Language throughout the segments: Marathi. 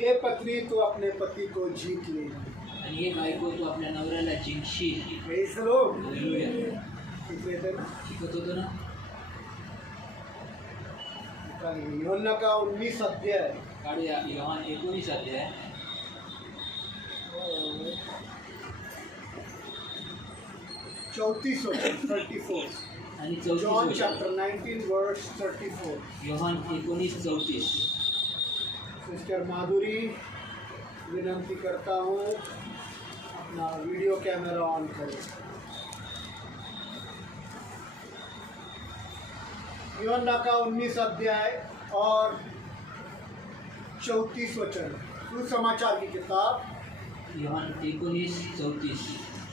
हे पत्नी तू अपने पति को जीत ले। आणि हे बायको तू आपल्या नवऱ्याला जिंकशील. Praise the Lord. हालेलुया. शिकवते ना. शिकत होतो ना. यूहन्ना का 19 अध्याय काढूया योहान 19 अध्याय 34 34 आणि जॉन 34. चैप्टर 19 वर्स 34. योहान 19:34. सिस्टर माधुरी विनंती करता हूँ अपना वीडियो कैमरा ऑन करें. यूहन्ना का 19 अध्याय और 34 वचन. सुसमाचार की किताब योहान 19:34.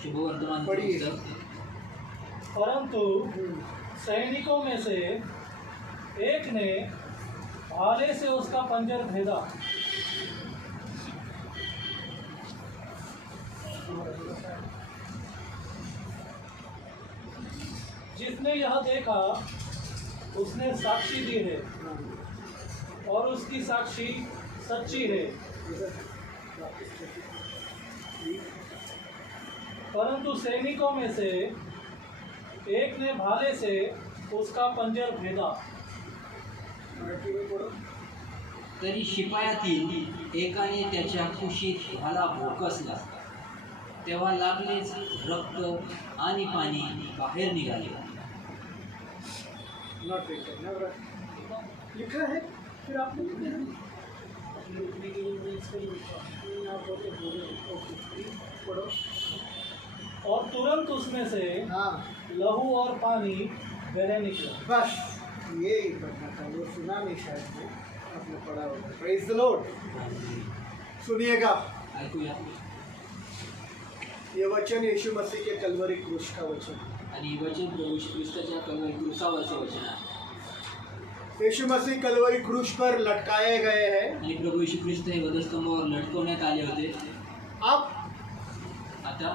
शुभवर्तमान पढ़िए. पुस्तक. परंतु सैनिकों में से एक ने भाले से उसका पंजर भेदा. जिसने यह देखा उसने साक्षी दी है और उसकी साक्षी सच्ची है. परंतु सैनिकों में से एक ने भाले से उसका पंजर भेदा. तरी शिपायातील एकाने त्याच्या कुशीत भाला भोकसला. तेव्हा लागलेच रक्त आणि पाणी बाहेर निघाले. नॉट लिखा है. फिर आपने लिखने के लिए पढ़ो. और तुरंत उसमें से हाँ लहू और पानी बह निकला. बस ये ही पढ़ना था. वो सुना नहीं शायद वो आपने पढ़ा होगा. Praise the Lord. सुनिएगा. ऐकूया. ये वचन यीशु मसीह के कलवरी क्रूस का वचन. आणि वचन प्रभू येशू ख्रिस्ताच्या कलवरी क्रूसावरचं वचन आहे. यीशु मसीह कलवरी क्रूस पर लटकाए गए हैं. आणि प्रभू येशू ख्रिस्त हे वधस्तंभावर लटकवण्यात आले होते. अब आता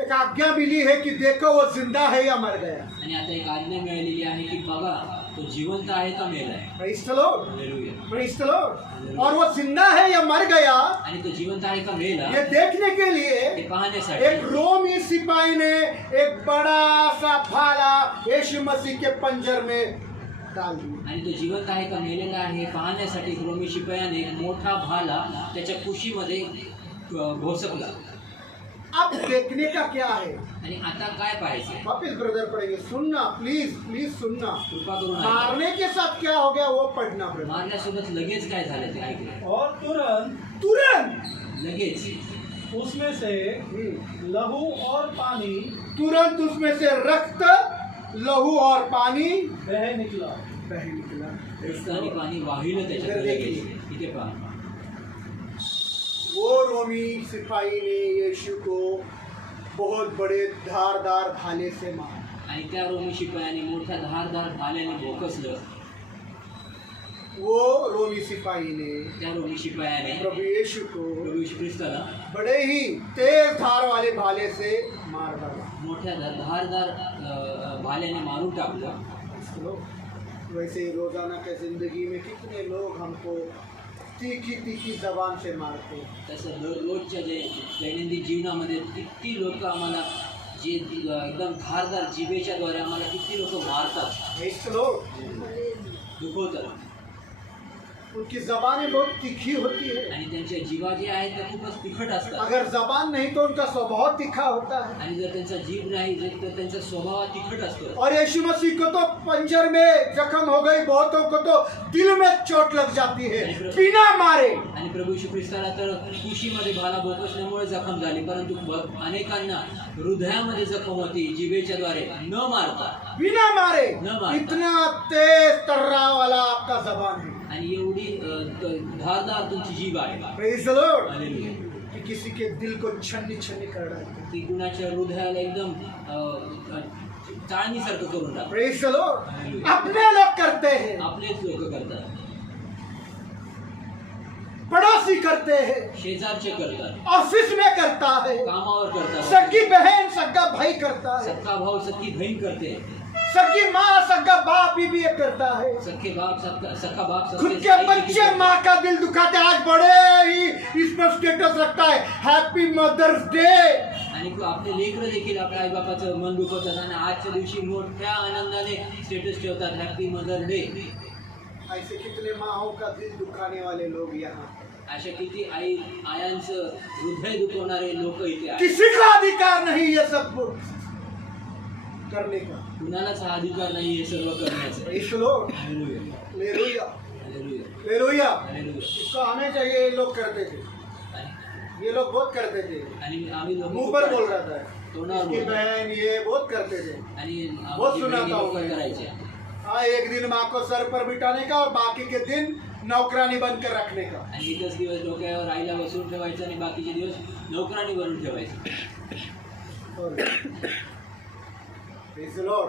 एक आज्ञा मिली है कि देखो वो जिंदा है या मर गया. आणि आता एक आज्ञा मिळालेली आहे की बघा तो जिवंत आहे का मेलाय. Praise the Lord. Hallelujah. Praise the Lord. और वो जिंदा है या मर गया आणि तो जिवंत आहे का मेला ये देखने के लिए हे पाहण्यासाठी एक रोमी सिपाही ने एक बड़ा सा भाला यीशु मसीह के पंजर में डाल दिया. आणि तो जिवंत आहे का मेलेला आहे हे पाहण्यासाठी रोमी शिपायाने एक मोठा भाला त्याच्या कुशीमध्ये घोसकला. अब देखने का क्या है. आणि आता काय पाहायचं. वापिस ब्रदर पढ़ेंगे. सुनना प्लीज प्लीज सुनना. कृपा करून ऐका. मारने के साथ क्या हो गया वो पढ़ना ब्रदर. मारण्यासोबत लगेच काय झालं ते ऐकलं. और तुरंत तुरंत लगेच उसमें से लहू और पानी तुरंत उसमें से रक्त लहू और पानी बह निकला. बह निकला. रक्त आणि पाणी वाहिलं त्याच्यात लगेच. इथे पहा. वो रोमी सिपाही ने यीशु को बहुत बड़े धारदार भाले से मारा. आणि त्या रोमी शिपायाने मोठ्या धारदार भाल्याने भोकसलं. वो रोमी सिपाही ने त्या रोमी शिपायाने प्रभु यीशु को प्रभू येशू ख्रिस्ताला बड़े ही तेज धार वाले भाले से मार डाला. मोठ्या धारदार भाल्याने मारून टाकलं. वैसे ही रोजाना के जिंदगी में कितने लोग हमको तीखी तीखी जबान से मारते हैं. तसं रोजच्या जे दैनंदिन जीवनामध्ये किती लोक आम्हाला जे एकदम धारदार जिभेच्याद्वारे आम्हाला किती लोक मारतात, ऐसे लोग दुखवतात. उनकी जबानें बहुत तीखी होती है. आणि त्यांच्या जीवा जे आहेत त्या खूपच तिखट असतात. अगर जबान नहीं तो उनका स्वभाव तीखा होता है. आणि जर त्यांचा जीभ नाही तर त्यांचा स्वभाव तिखट असतो. और यीशु मसीह को तो पंजर में जख्म हो गई. बहुतों को तो दिल में चोट लग जाती है बिना मारे. आणि प्रभू येशू ख्रिस्ताला तर कुशीमध्ये भाला भोकसल्यामुळे जखम झाली, परंतु अनेकांना हृदयामध्ये जखम होती जिभेच्याद्वारे न मारता. बिना मारे. न मारता. इतना तेज तर्रा वाला आपका जबान है. आणि एवढी धारदार तुमची जीभ आहे. Praise the Lord. हालेलुया. कि किसी के दिल को छन्नी छन्नी कर डालते. ती कुणाच्या हृदयाला एकदम चाळणीसारखं करून टाकतात. Praise the Lord. अपने लोग करते हैं. आपलेच लोक करतात, पड़ोसी करते हैं, शेजारचे करतात, ऑफिस में करता है, कामावर करतात, सगी बहन सगा भाई करता है. सक्का भाऊ सक्की बहीण करते, सगी माँ सगा बाप भी ये करता है। सख्खे बाप सखा बाप खुद सबसे के आई बच्चे की- माँ का दिल दुखाते, आज बड़े ही इस पर स्टेटस रखता है, हैप्पी मदर्स डे। आणि आपले लेकरं देखील आपल्या आईबापाचं मन दुखवतात आणि आजच्या दिवशी मोठ्या आनंदाने स्टेटस ठेवतात हॅपी मदर डे. ऐसे कितने माँओं का दिल दुखाने वाले लोग यहाँ। अशा किती आयांचं हृदय दुखवणारे लोक इथे आहेत. किसी का अधिकार नहीं ये सब करने का। कुणालाच हा अधिकार नाही हे सर्व करण्याचा. इस लोग हालेलुया, लेलुया हालेलुया, लेलुया, हालेलुया. इसको आने चाहिए। ये लोग करते थे, आणि- ये लोग बहुत करते थे, आणि आम्ही लोक मुंह पर बोल रहा था तोंडावर इसकी बोलतो. बहन ये बहुत करते थे। आणि बहुत आमची सुनाता बहिणी हूं लोकं मैं। करायचे. हाँ, एक दिन माँ को सर पर बिठाने का और बाकी के दिन नौकरानी बनकर रखने का। आणि एकच दिवस डोक्यावर आईला बसवून ठेवायचं आणि बाकीचे दिवस नोकरानी बनवून ठेवायचं. और Praise the Lord।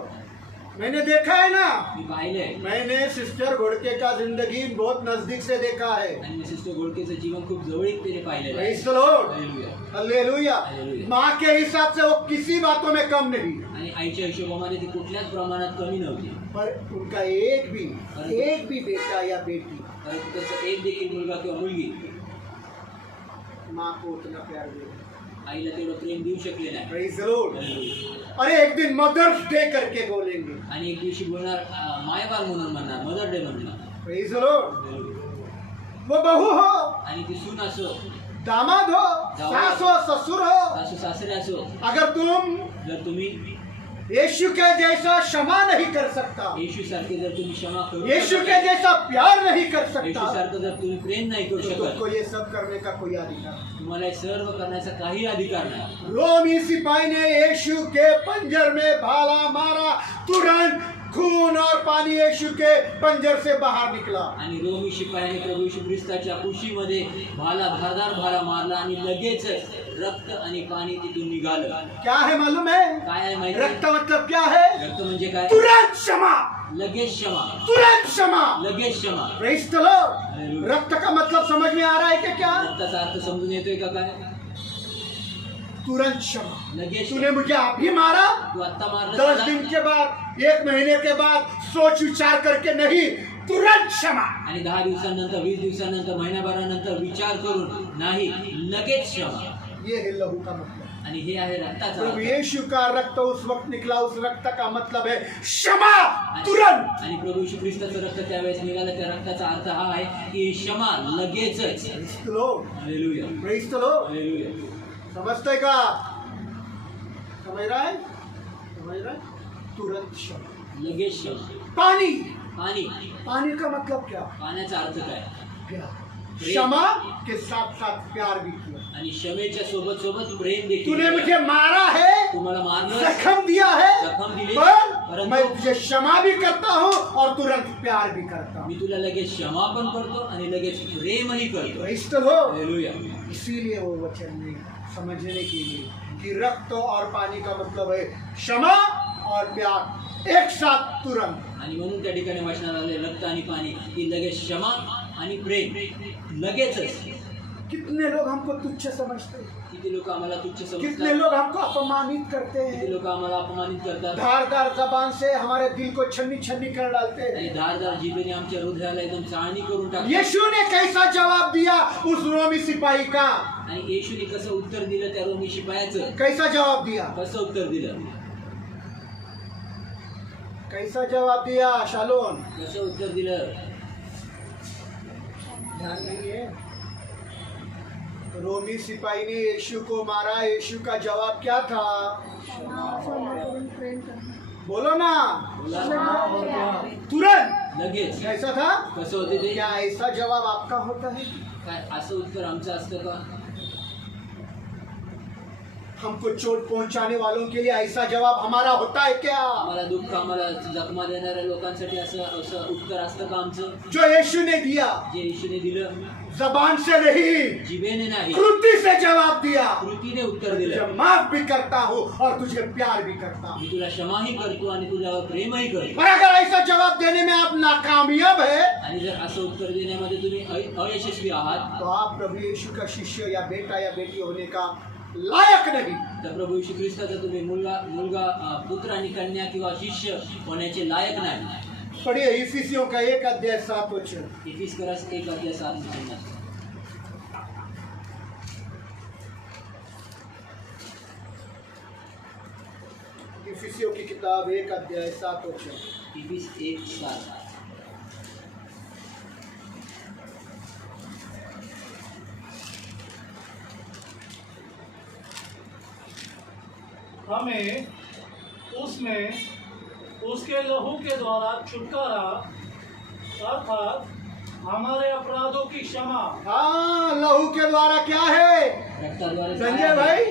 मैंने देखा है ना, मी पाहिलंय मैंने सिस्टर घोड़के का जिंदगी बहुत नजदीक से देखा है। आणि मी सिस्टर गोडकेचं जीवन खूप जवळीकतेने पाहिलेलं आहे. Praise the Lord। Hallelujah. Hallelujah. Hallelujah. माँ के हिसाब से वो किसी बातों में कम नहीं, आणि आईच्या हिशोबामध्ये ती कुठल्याच प्रमाणात कमी नव्हती. पर उनका एक भी बेटा या बेटी परंतु त्याचा एक देखील मुलगा किंवा मुलगी माँ को उतना प्यार दे। आईला तेवढं प्रेम देऊ शकले नाही. Praise the Lord। हालेलुया. अरे एक दिन मदर्स डे करके बोलेंगे। आणि एक दिवशी बोलणार मायबार म्हणून म्हणणार, मदर डे म्हणणार. Praise the Lord। हालेलुया. वो बहू हो, आणि ती सून असो, दामाद हो, सास हो, ससुर हो, सासू सासरे असो, अगर तुम जर तुम्ही यीशु के जैसा क्षमा नहीं कर सकता, येशू सारखे जर तुम्ही क्षमा करू यीशु शकत के नाही, जैसा प्यार नहीं कर येशू सकता, सारखं जर तुम्ही प्रेम नाही करू तो शकत, तुमको ये सब करने का कोई अधिकार नहीं। तुम्हाला हे सर्व करण्याचा काही अधिकार नाही. रोमी सिपाही ने यीशु के पंजर में भाला मारा, तुरंत खून और पानी यीशु के पंजर से बाहर निकला। आणि रोमी शिपायाने प्रभू येशू ख्रिस्ताच्या कुशीमध्ये धारदार भाला मारला आणि लगेच रक्त आणि पाणी तिथून निघालं. क्या है मालूम है? काय आहे माहिती? रक्त मतलब क्या है? रक्त म्हणजे काय? तुरंत क्षमा, लगेच क्षमा, तुरंत क्षमा। लगेच क्षमा. Praise the Lord। रक्त का मतलब समझ में आ रहा है कि क्या? रक्ताचा अर्थ समजून येतोय का काय? तुरंत क्षमा। लगेच तूने मुझे अभी मारा, तू आत्ता 10 मारलं दिन के बाद, 1 महीने के बाद सोच विचार करके नहीं, तुरंत क्षमा। आणि 10 दिवसानंतर, 20 दिवसानंतर, महिनाभरानंतर विचार करून नाही, लगेच क्षमा. ये है लहू का मतलब। आणि हे आहे रक्ताचा प्रभु अर्थ. यीशु का रक्त उस वक्त निकला, उस रक्त का मतलब है क्षमा, तुरंत। आणि प्रभू येशू ख्रिस्ताचं रक्त त्यावेळेस निघालं, त्या रक्ताचा अर्थ हा आहे की क्षमा लगेचच. Praise the Lord। Hallelujah, Praise the Lord। Hallelujah. समझते का? समझ रहा है? समझ रहा है? तुरंत क्षमा। लगेच क्षमा. पानी, पाणी, पानी का मतलब क्या? पाण्याचा अर्थ काय? प्यार। क्षमा के साथ साथ प्यार भी किया। आणि क्षमेच्या सोबत सोबत प्रेम देखील तूने केलं. मुझे मारा है, तुम्हाला मारलं, जख्म दिया है, जखम दिली, पर परंतु मैं तुझे क्षमा भी करता हूँ और तुरंत प्यार भी करता हूँ। मी तुला लगेच क्षमा पण करतो आणि लगेच प्रेमही करतो. Praise the Lord। हालेलुया. इसीलिए वो वचन में समझने के लिए कि रक्त और पानी का मतलब है क्षमा और प्यार एक साथ तुरंत। आणि म्हणून त्या ठिकाणी वाचनात आले रक्त आणि पाणी की लगेच क्षमा आणि प्रेम लगेचच. कितने लोग हमको तुच्छ समझते हैं, किती लोक आम्हाला तुच्छ कितने समजतात, लोग हमको अपमानित करते किती हैं, लोक आम्हाला अपमानित करतात धारदार जबान से हमारे दिल को छन्नी छन्नी कर डालते हैं। आणि धारदार जिभेने आमच्या हृदयाला एकदम चाळणी करून टाकतात. यीशु ने कैसा जवाब दिया उस रोमी सिपाही का? आणि येशूने कसं उत्तर दिलं त्या रोमी शिपायाचं? कैसा जवाब दिया? कसं उत्तर दिलं? कैसा जवाब दिया शालोन? कसं उत्तर दिलं? ध्यान नहीं है? रोमी सिपाही ने यीशु को मारा, यीशु का जवाब क्या था? बोलो ना, तुरंत। लगेच. कैसा था? कसं होते ते? क्या ऐसा जवाब आपका होता है? काय असं उत्तर आमचं असतं का? हमको चोट पहुंचाने वालों के लिए ऐसा जवाब हमारा होता है क्या? आम्हाला दुःख, आम्हाला जखमा देणाऱ्या लोकांसाठी असं असं उत्तर असतं का आमचं? जो यीशु ने दिया, जे येशूने दिलं, जबान से नहीं, जिभेने नाही, कृति से जवाब दिया। कृतीने उत्तर तुझे दिलं. माफ भी करता हूँ और तुझे प्यार भी करता हूँ। मी तुला क्षमाही करतो आणि तुझ्यावर प्रेमही करतो. और अगर ऐसा जवाब देने में आप नाकामयाब है, आणि जर असं उत्तर देण्यामध्ये तुम्ही अयशस्वी आहात, तो आप प्रभु यीशु का शिष्य या बेटा या बेटी होने का लायक नहीं। तर प्रभू येशू ख्रिस्ताचा तुम्ही मुलगा पुत्र आणि कन्या किंवा शिष्य होण्याचे लायक नाही। पढ़िए इफिसियों का 1:7 इफिसकरस 1:7 इफिसियों की किताब 1:7 इफिस 1:7 हमें उसमें उसके लहू के द्वारा छुटकारा अर्थात हमारे अपराधों की क्षमा हाँ, लहू के द्वारा क्या है रक्ताद्वारे संजय भाई?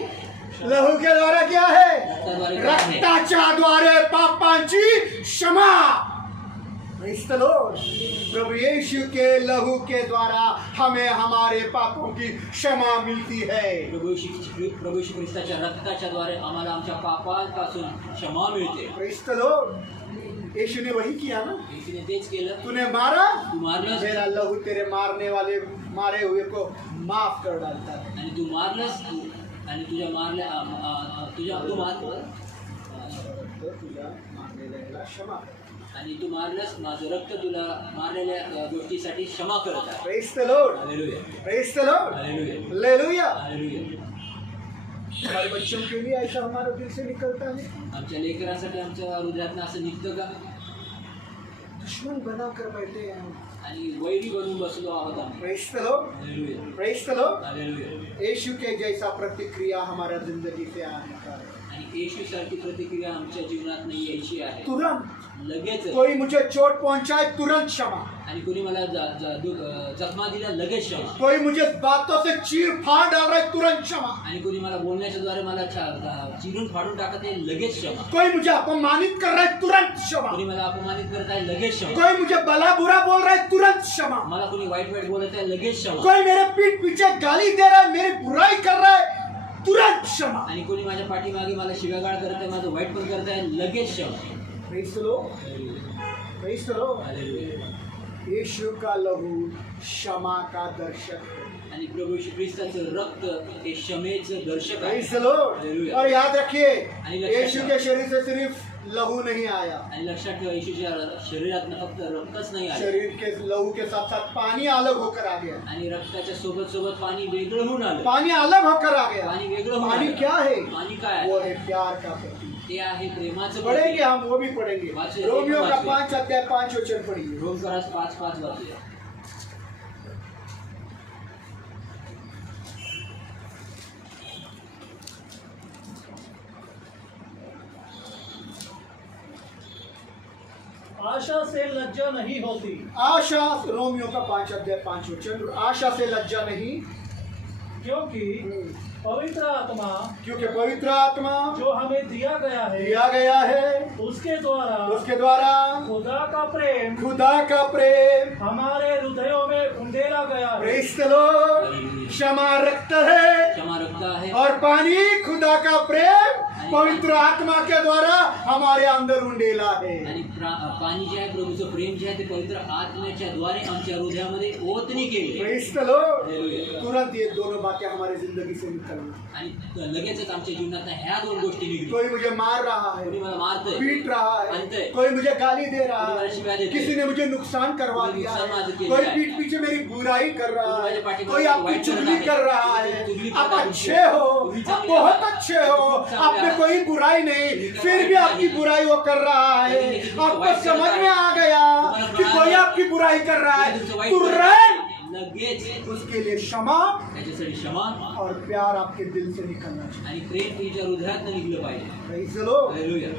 लहू के द्वारा क्या है? रक्ताद्वारे काय आहे? रक्ताच्या द्वारे पापांची क्षमा। Praise the Lord. प्रभु यीशु के लहू के द्वारा हमें हमारे पापों की क्षमा मिलती है। प्रभू येशू ख्रिस्ताच्या रक्ताच्या द्वारे आम्हाला आमच्या पापांपासून क्षमा मिळते। Praise the Lord. यीशु ने वही किया ना, येशूने तेच केलं। तूने मारा, तू मारलंस मेरा लहू तेरे मारे हुए को माफ कर डालता है। आणि तू मारलंस आणि तुझ्या मारल्या तू तुझ्या मारलेल्याला क्षमा कर। आणि तू मारलंस, माझं रक्त तुला मारलेल्या गोष्टीसाठी क्षमा करत आहे। Praise the Lord. Hallelujah, Praise the Lord. Hallelujah, Hallelujah. Hallelujah. हमारे बच्चों के लिए ऐसा हमारे दिल से निकलता है। आमच्या लेकरांसाठी आमच्या हृदयातनं असं निघतं का? दुश्मन बनाकर बैठे हैं। आणि वैरी बनून बसलो आहोत आम्ही। Praise the Lord. Hallelujah, Praise the Lord. Hallelujah. यीशु के जैसा प्रतिक्रिया हमारा जिंदगी से आने का है। आणि येशू सारखी प्रतिक्रिया आमच्या जीवनात नाही यायची आहे। तुरंत लगेच कोई मुझे चोट पहुंचाए तुरंत क्षमा। आणि कोणी मला जखमा दिला लगेच क्षमा। कोई मुझे बातों से चीर फाड़ डाल रहा है तुरंत क्षमा। आणि कोणी मला बोलण्याच्या द्वारे मला चिरून फाडून टाकत आहे लगेच क्षमा। कोई मुझे अपमानित कर रहा है तुरंत क्षमा। कोणी मला अपमानित करत आहे लगेच क्षमा। कोई मुझे भला बुरा बोल रहा है तुरंत क्षमा। मला कोणी वाईट वाईट बोलत आहे लगेच क्षमा। कोई मेरे पीठ पीछे गाली दे रहा है, मेरी बुराई कर रहा है तुरंत क्षमा। आणि कोणी माझ्या पाठीमागे मला शिव्यागाळ करत आहे, माझं वाईट पण करत आहे लगेच क्षमा। Praise the Lord. Praise the Lord. Hallelujah. यीशु का लहू क्षमा का दर्शक है। आणि प्रभू येशू ख्रिस्ताचं रक्त हे क्षमेचं दर्शक आहे। Praise the Lord. Hallelujah. और याद रखिए, आणि लक्षात यीशु के शरीर से सिर्फ लहू नहीं आया, आणि लक्षात ठेवा येशूच्या शरीरात फक्त रक्तच नाही आलं, शरीर के लहू के साथ साथ पानी अलग होकर आ गया। आणि रक्ताच्या सोबत सोबत पाणी वेगळं होऊन आलं। पानी अलग होकर आ गया। पाणी वेगळं होऊन पानी आलं। क्या है? पाणी काय वो आहे? है प्यार का प्रतीक। ते आहे प्रेमाचं पढ़ेंगे प्रतीक। हम, वो भी पढ़ेंगे। वाचुया, रोमियो का वाचुया। 5:5 पढ़िए। रोमकरास 5:5 वाचूया। आशा से लज्जा नहीं होती, आशा, रोमियो का 5:5 आशा से लज्जा नहीं, क्योंकि पवित्र आत्मा क्योंकि पवित्र आत्मा जो हमें दिया गया है उसके द्वारा खुदा का प्रेम हमारे हृदयों में उंडेला गया है। Praise the Lord. क्षमा रक्त है क्षमा रखता है और पानी खुदा का प्रेम पवित्र आत्मा के द्वारा हमारे अंदर उंडेला है। आणि पाणी जे आहे प्रभूचं प्रेम जे आहे ते पवित्र आत्म्याच्या द्वारे आमच्या हृदयामध्ये ओतणी केली। Praise the Lord. हालेलुया। तुरंत ये दोनों बातें हमारे जिंदगी से निकल गई। आणि लगेचच आमच्या जीवनात ह्या दोन गोष्टी निघली। कोई मुझे मार रहा है, कोणी मला मारतंय, पीट रहा है, आणतंय, कोई मुझे गाली दे रहा कोणी मला है, शिव्या देतंय, किसी ने मुझे नुकसान करवा कोणी दिया नुकसान है, माझं केलं कोई आहे, पीठ पीछे मेरी बुराई कर रहा कोणी है, माझ्या पाठीमागे कोई आपकी वाईट करत चुगली आहे, कर रहा है। चुगली आप करत आहे, अच्छे हो, तुम्ही आप चांगले बहुत आहात, अच्छे हो, खूप चांगले आप में आहात, कोई बुराई नहीं, फिर भी आपकी बुराई वो कर रहा है। आपको समझ में आ गया कि कोई आपकी बुराई कर रहा है, तुरंत लगेच उसके लिए क्षमा त्याच्यासाठी क्षमा और प्यार आपके दिल से निकलना चाहिए। आणि प्रेम तुझ्या हृदयात निघलं पाहिजे। Praise the Lord। हालेलुया।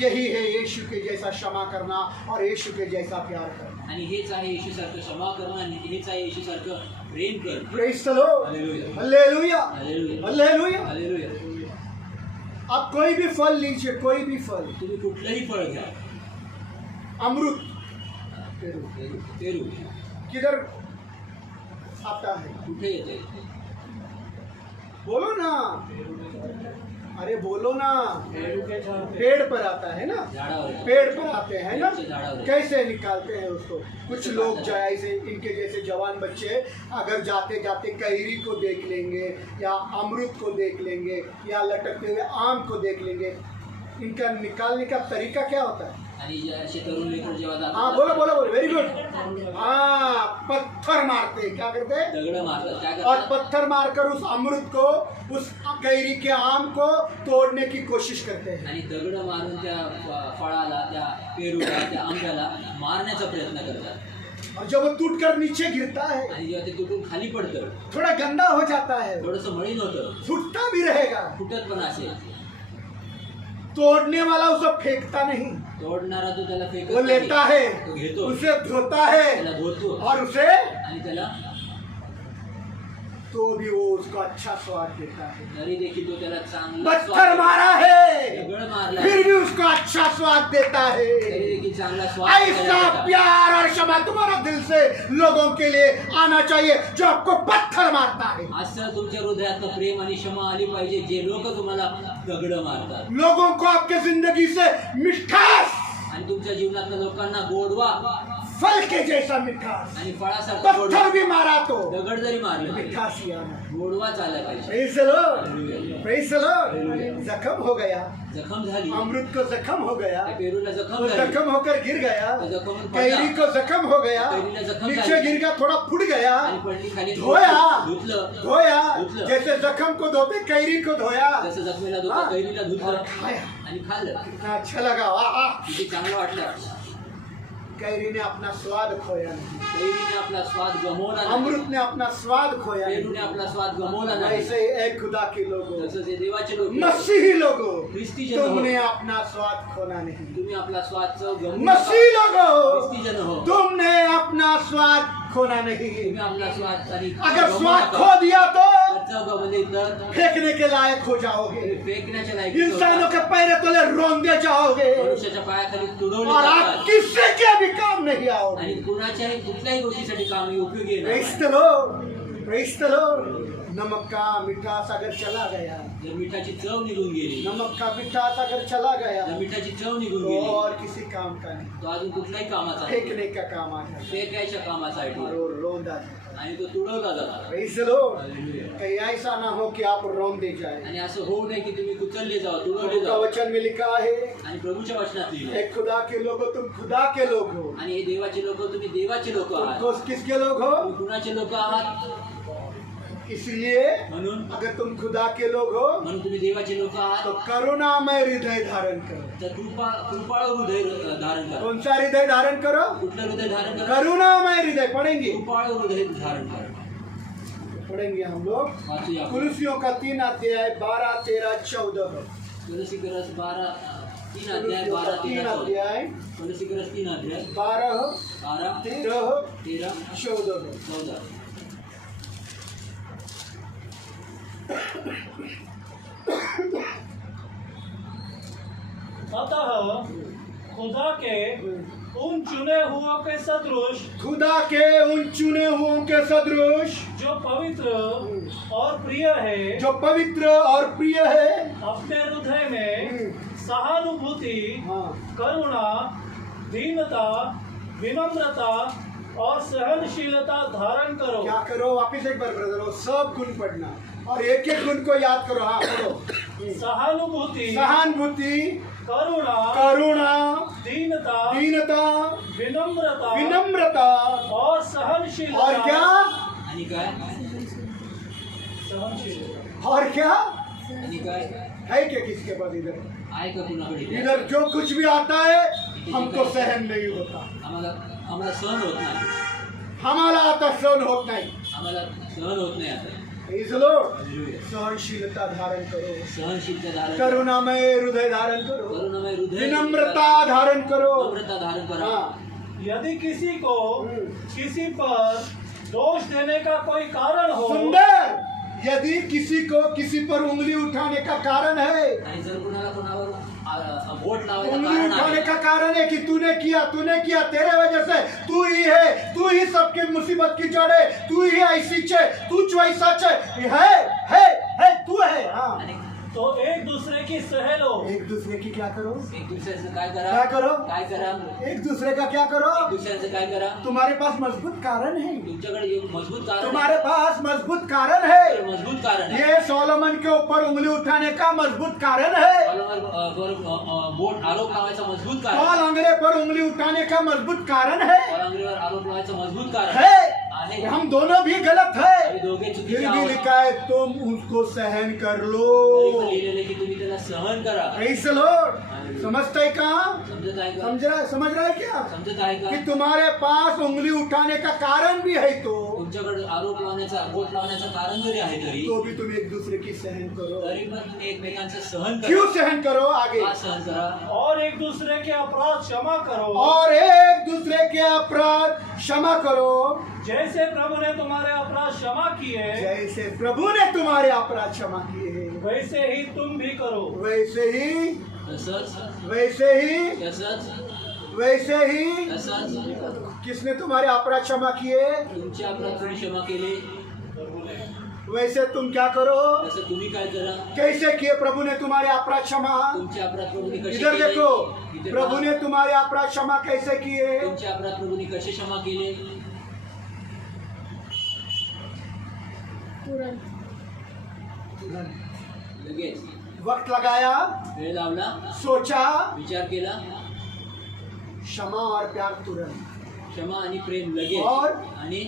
यही है यीशु के जैसा क्षमा करना और यीशु के जैसा प्यार करना। आणि हेच आहे येशूसारखं क्षमा करणं आणि हेच आहे येशूसारखं प्रेम करणं। Praise the Lord। Hallelujah. Hallelujah. Hallelujah. Hallelujah. Hallelujah. आप कोई भी फल लीजिए, कोई भी फल, तुम्ही कुठलंही फळ घ्या, अमृत पेरू किधर आता है? कुठे येते? बोलो ना। अरे बोलो ना, पेड़ के झाड़ पे पेड़ पर आता है ना, झाडावर येतो. पेड़ पर आते हैं ना, पेड़ से झाड़ावर है। कैसे निकालते हैं उसको? कुछ लोग जो है ऐसे इनके जैसे जवान बच्चे अगर जाते जाते कैरी को देख लेंगे या अमरूद को देख लेंगे या लटकते हुए आम को देख लेंगे, इनका निकालने का तरीका क्या होता है? आणि जे असे तरुण लेकर जेव्हा जातात, हाँ बोलो बोलो बोलो, वेरी गुड। हाँ, पत्थर मारते हैं, क्या करते हैं? दगड मारतात. काय और करतात? पत्थर मारकर उस अमरूद को, उस कैरी के आम को तोड़ने की कोशिश करते हैं। आणि दगड मारून त्या फळाला, त्या पेरूला, त्या आंब्याला मारण्याचा प्रयत्न करतात. और जब वो टूटकर नीचे गिरता है, आणि जेव्हा ते तुटून खाली पडतं, थोड़ा गंदा हो जाता है, थोडस मळीन होतं, फूटता भी रहेगा, फुटत पण असेल, तोड़ने वाला उसे फेंकता नहीं, तोडणारा तो त्याला फेकत वो नाही. लेता है, तो घेतो, उसे धोता है त्याला धुतो और उसे, आणि त्याला तो भी वो उसको अच्छा स्वाद देता है। तरी देखील तो त्याला चांगला पत्थर मारा है, दगड मारला फिर भी उसको अच्छा स्वाद देता तरी है। देखील चांगला स्वाद ऐसा त्याला प्यार और क्षमा तुम्हारा दिल से लोगों के लिए आना चाहिए जो आपको पत्थर मारता है। असं तुमच्या हृदयात प्रेम आणि क्षमा आली पाहिजे, जे लोक तुम्हाला दगड मारतात. लोगों को आपके जिंदगी से मिठास, आणि तुमच्या जीवनात लोकांना गोडवा फल के जैसा मिठास, आणि फळासारखा गोडवा, पत्थर भी मारा तो दगड जरी मारलं तरी मिठास ही आना। गोडवा चालला पाहिजे. Praise the Lord, praise the Lord. जख्म हो गया, जखम झाली, अमृत को जख्म हो गया, त्या पेरूला जखम वो झाली, जख्म होकर गिर गया, तो जखम पडला, कैरी को जख्म हो गया, कैरीला जखम नीचे झाली, गिर गया, थोड़ा फूट गया, आणि पडली खाली, धोया, धुतलं, धोया, धुतलं. जैसे जख्म को धोते कैरी को धोया जसं जखमेला हाँ. धुतलं, कैरीला और धुतलं खाया, आणि खाल्लं. कितना अच्छा लगा। आहा, किती चांगलं वाटलं. कैरी ने अपना स्वाद खोया नहीं, कैरीने आपला स्वाद गमवला नाही, अमृत ने अपना स्वाद खोया पेरूने नहीं। आपला स्वाद गमवला नाही. ऐसे ही एक खुदा के लोगों, तसंच हे देवाचे लोक, मसीही लोगों, ख्रिस्ती जन हो, तुमने अपना स्वाद खोना नहीं। तुम्ही आपला स्वाद चव गमवू मसीही नका. लोगों, ख्रिस्ती जन हो, तुमने अपना स्वाद खोना नहीं। तुम्ही आपला स्वाद आणि अगर गमवू स्वाद नका. खो दिया तो जर चव गमवली तर फेंकने के लायक हो जाओगे, फेकण्याच्या लायक इंसानों के पैर तले रोंदे जाओगे मनुष्याच्या पायाखाली तुडवले और आप जातात किसी के भी काम नहीं आओगे। आणि कुणाच्याही कुठल्याही गोष्टीसाठी काम उपयोगी येणार प्रेज नाही. The Lord, praise the Lord. नमक का मिठास अगर चला गया, जर मिठाची चव निघून गेली, नमक का मिठास अगर चला गया जर मिठाची चव निघून तो गेली, और किसी काम का नहीं, तो अजून कुठल्याही कामाचा नाही. फेंकने का काम आ जाता फेकायच्या है कामासाठी और वो रोंदा जाता है। आणि तो तुडवला जातो. Praise the Lord. हालेलुया. कहीं ऐसा ना हो कि आप रोंदे जाए। आणि असं होऊ नये की तुम्ही कुचलले जाओ, तुडवले प्रभु का जाओ. वचन में लिखा है, आणि प्रभूच्या वचनात लिहिलं, एक खुदा के लोगो तुम खुदा के लोग हो। आणि हे देवाचे लोक, तुम्ही देवाचे लोक आहात. तो किसके लोग हो? तुम्ही कुणाचे लोक आहात? इसलिए म्हणून अगर तुम खुदा के लोग हो म्हणून तुम्ही देवाचे लोक तो आहात, करुणामय हृदय धारण करो। तर कृपाळ हृदय धारण करा. कौन सा हृदय धारण करो? कुठलं हृदय धारण करा? करुणामय हृदय। पढ़ेंगे कृपाळ हृदय धारण करा. पढ़ेंगे हम लोग वाचूया आपण. कुलुसियों का 3 अध्याय 12, 13, 14। तुलसीकरस 3 अध्याय 12, 3 13, 14. अध्याय तुलसीकरस 3 अध्याय 12, 12, 13, 13, 14। 14. अतः खुदा के उन चुने हुओं के सदृश, खुदा के उन चुने हुओं के सदृश जो पवित्र और प्रिय है, जो पवित्र और प्रिय है, अपने हृदय में सहानुभूति, हाँ, करुणा, दीनता, विनम्रता और सहनशीलता धारण करो। क्या करो? वापिस एक बार ब्रदर, सब गुण पढ़ना और एक एक गुण को याद करो। हाँ पढ़ो। सहानुभूति, सहानुभूति, करुणा, करुणा, दीनता, दीनता, विनम्रता विनम्रता और सहनशीलता। और क्या? आणि काय? सहनशीलता। और क्या आणि काय? है क्या किसके पास इधर? आहे का कुणाकडे ते? इधर जो कुछ भी आता है हमको सहन नहीं होता। आम्हाला सहन होत नाही. हमारा आता सहन होत नहीं। आम्हाला सहन होत नाही आता. Praise the Lord. हालेलुया. सहनशीलता धारण करो, सहनशीलता धारण करा. करुणामय हृदय धारण करो, करुणामय हृदय, विनम्रता धारण करो। नम्रता धारण करा. हाँ, यदि किसी को किसी पर दोष देने का कोई कारण हो, सुंदर। यदि किसी को किसी पर उंगली उठाने का कारण है, आणि जर कोणावर बोट लावायचं उंगली कारण उठाने आहे, का कारण है कि तूने किया, तेरे वजह से तू ही है, तू ही सबकी मुसीबत की जड़ है, तू ही ऐसी छे, तू वैसा छे, है, तू है। हाँ, आणि तो एक दूसरे की सह लो। एक दूसरे की क्या करो? एक दुसऱ्याचं काय क्या करा? करो? काय करा? एक दूसरे का क्या करो? एक दुसऱ्याचं काय करा? तुम्हारे पास मजबूत कारण है, तुमच्याकडे एक मजबूत कारण आहे. तुम्हारे पास मजबूत कारण है। मजबूत कारण आहे. ये सोलोमन के ऊपर उंगली उठाने का मजबूत कारण है। बोट आरोप लावायचं मजबूत कारण पॉल अंगड़े पर उंगली उठाने का मजबूत कारण है। परंगरीवर आरोप लावायचं मजबूत कारण है आहे. हम दोनों भी गलत है, आम्ही दोघे चुकीचे फिर भी आहोत. लिखा है तुम उसको सहन कर तरी लो। पण लिहिलेलं की तुम्ही त्याला सहन करा. Praise the Lord। समझता है कहाँ? समजत आहे का? समझ रहा है क्या समजत आहे कि का? तुम्हारे पास उंगली उठाने का कारण भी है तो तुमच्याकडे आरोप लावण्याचा बोट लावण्याचं कारण जरी आहे तरी तो भी तुम एक दूसरे की सहन करो। तरी पण तुम्ही एकमेकांचं सहन क्यों करा. सहन करो? आगे का सहन करा? और एक दूसरे के अपराध क्षमा करो, और एक दूसरे के अपराध क्षमा करो, जैसे प्रभु ने तुम्हारे अपराध क्षमा किए जैसे प्रभु ने तुम्हारे अपराध क्षमा किए हैं, वैसे ही तुम भी करो। वैसे ही तसंच वैसे ही तसंच वैसे ही तसंच किसने तुम्हारे अपराध क्षमा किए? तुमचे अपराध तुम्ही क्षमा केले. वैसे तुम क्या करो? तसं तुम्ही काय करा? कैसे किए प्रभु ने तुम्हारे अपराध क्षमा? तुमचे अपराध प्रभूने कसे इधर केले? देखो, इथे प्रभु पहा. ने तुम्हारे अपराध क्षमा कैसे किए? तुमचे अपराध प्रभूने कसे क्षमा केले? लगेच वक्त लगाया, वेळ लावला, सोचा, विचार केला, क्षमा और प्यार तुरंत, क्षमा आणि प्रेम लगेच, और आणि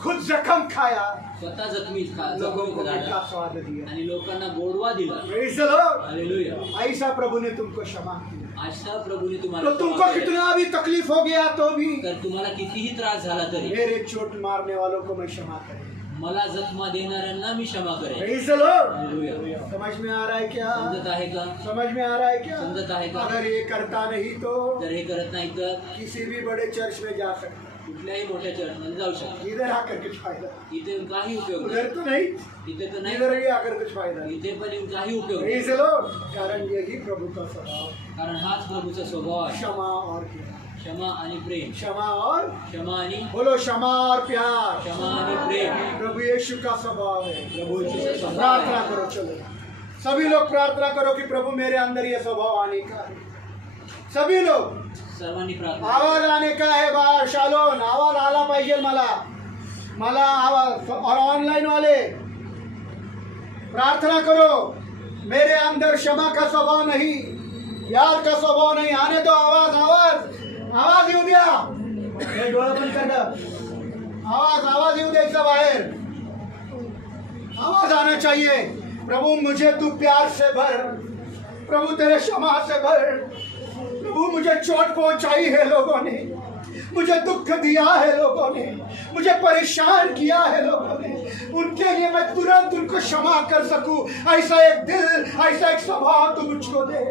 खुद जख्म खाया, स्वतः जखमी लोगों को मीठा झाला स्वाद दिया। आणि लोकांना गोडवा दिला. Praise the Lord। हालेलुया. ऐसा प्रभु ने तुमको क्षमा किया, अशा प्रभूने तुम्हाला तो तुमको क्षमा केलं. कितना भी तकलीफ हो गया तो भी तर तुम्हाला कितीही त्रास झाला तरी मेरे चोट मारने वालों को मैं क्षमा करें। मला जखमा देणाऱ्यांना मी क्षमा करेन. Praise the Lord। हालेलुया. समझ में आ रहा है क्या? समजत आहे का? समझ में आ रहा है क्या? समजत आहे का? अगर ये करता नहीं तो जर हे करत नाही तर किसी भी बड़े चर्च में जा सकता, कुठल्याही मोठ्या चर्चमध्ये जाऊ शकता. इधर आकर कुछ फायदा, इथे येऊन काही उपयोग उधर नाही. तो नहीं, इथे तर नाही, इधर भी आकर कुछ फायदा नहीं। इथे पण येऊन काही उपयोग नाही. Praise the Lord। कारण यही प्रभु का स्वभाव, कारण हाच प्रभूचा स्वभाव आहे. क्षमा और प्यार, क्षमा आणि प्रेम. क्षमा और क्षमा आणि बोलो क्षमा और प्यार, क्षमा आणि प्रेम प्रभु यीशु का स्वभाव है। प्रभु यीशूचा स्वभाव प्रार्थना आहे. करो, चलो सभी लोग प्रार्थना करो कि प्रभु मेरे अंदर ये स्वभाव आने का है। सभी लोग सर्वांनी प्रार्थना आवाज आने का है बाहर, शालोन आवाज आला पाहिजे मला आवाज, और ऑनलाइन वाले प्रार्थना करो, मेरे अंदर क्षमा का स्वभाव नहीं, प्यार का स्वभाव नहीं, आने दो आवाज, आवाज आवाज येऊ द्या, हे डोळे बंद कर दे. आवाज येऊ द्यायचा बाहेर, आवाज आना चाहिए। प्रभु मुझे तू प्यार से भर, प्रभु तेरे क्षमा से भर, प्रभु मुझे चोट पहुंचाई है लोगों ने, मुझे दुख दिया है लोगों ने, मुझे परेशान किया है लोगों ने, उनके लिए मैं तुरंत उनको क्षमा कर सकूं, ऐसा एक दिल, ऐसा एक स्वभाव तू मुझको दे।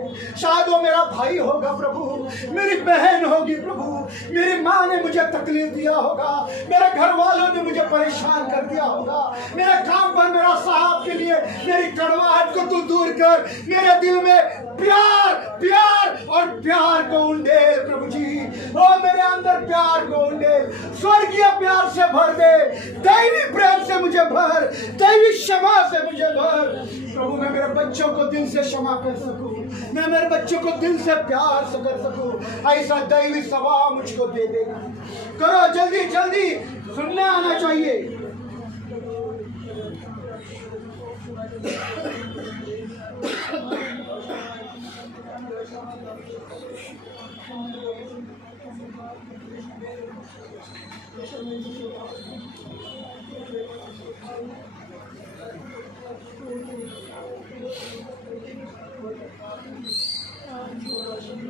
शायद वो मेरा भाई होगा प्रभु, मेरी बहन होगी प्रभु, मेरी माँ ने मुझे तकलीफ दिया होगा, मेरे घर वालों ने मुझे परेशान कर दिया होगा, मेरे काम पर मेरा साहब के लिए मेरी कड़वाहट को तू दूर कर, मेरे दिल में प्यार प्यार और प्यार को उंडेल प्रभु जी, ओ मेरे अंदर प्यार को उंडेल, स्वर्गीय प्यार से भर दे, दैवी प्रेम से मुझे भर, दैवी क्षमा से मुझे भर। प्रभु मैं मेरे बच्चों को दिल से क्षमा कर सकूं, मैं मेरे बच्चों को दिल से प्यार से कर सकूं, ऐसा दैवी स्वभाव मुझको दे देना। करो जल्दी जल्दी, सुनने आना चाहिए।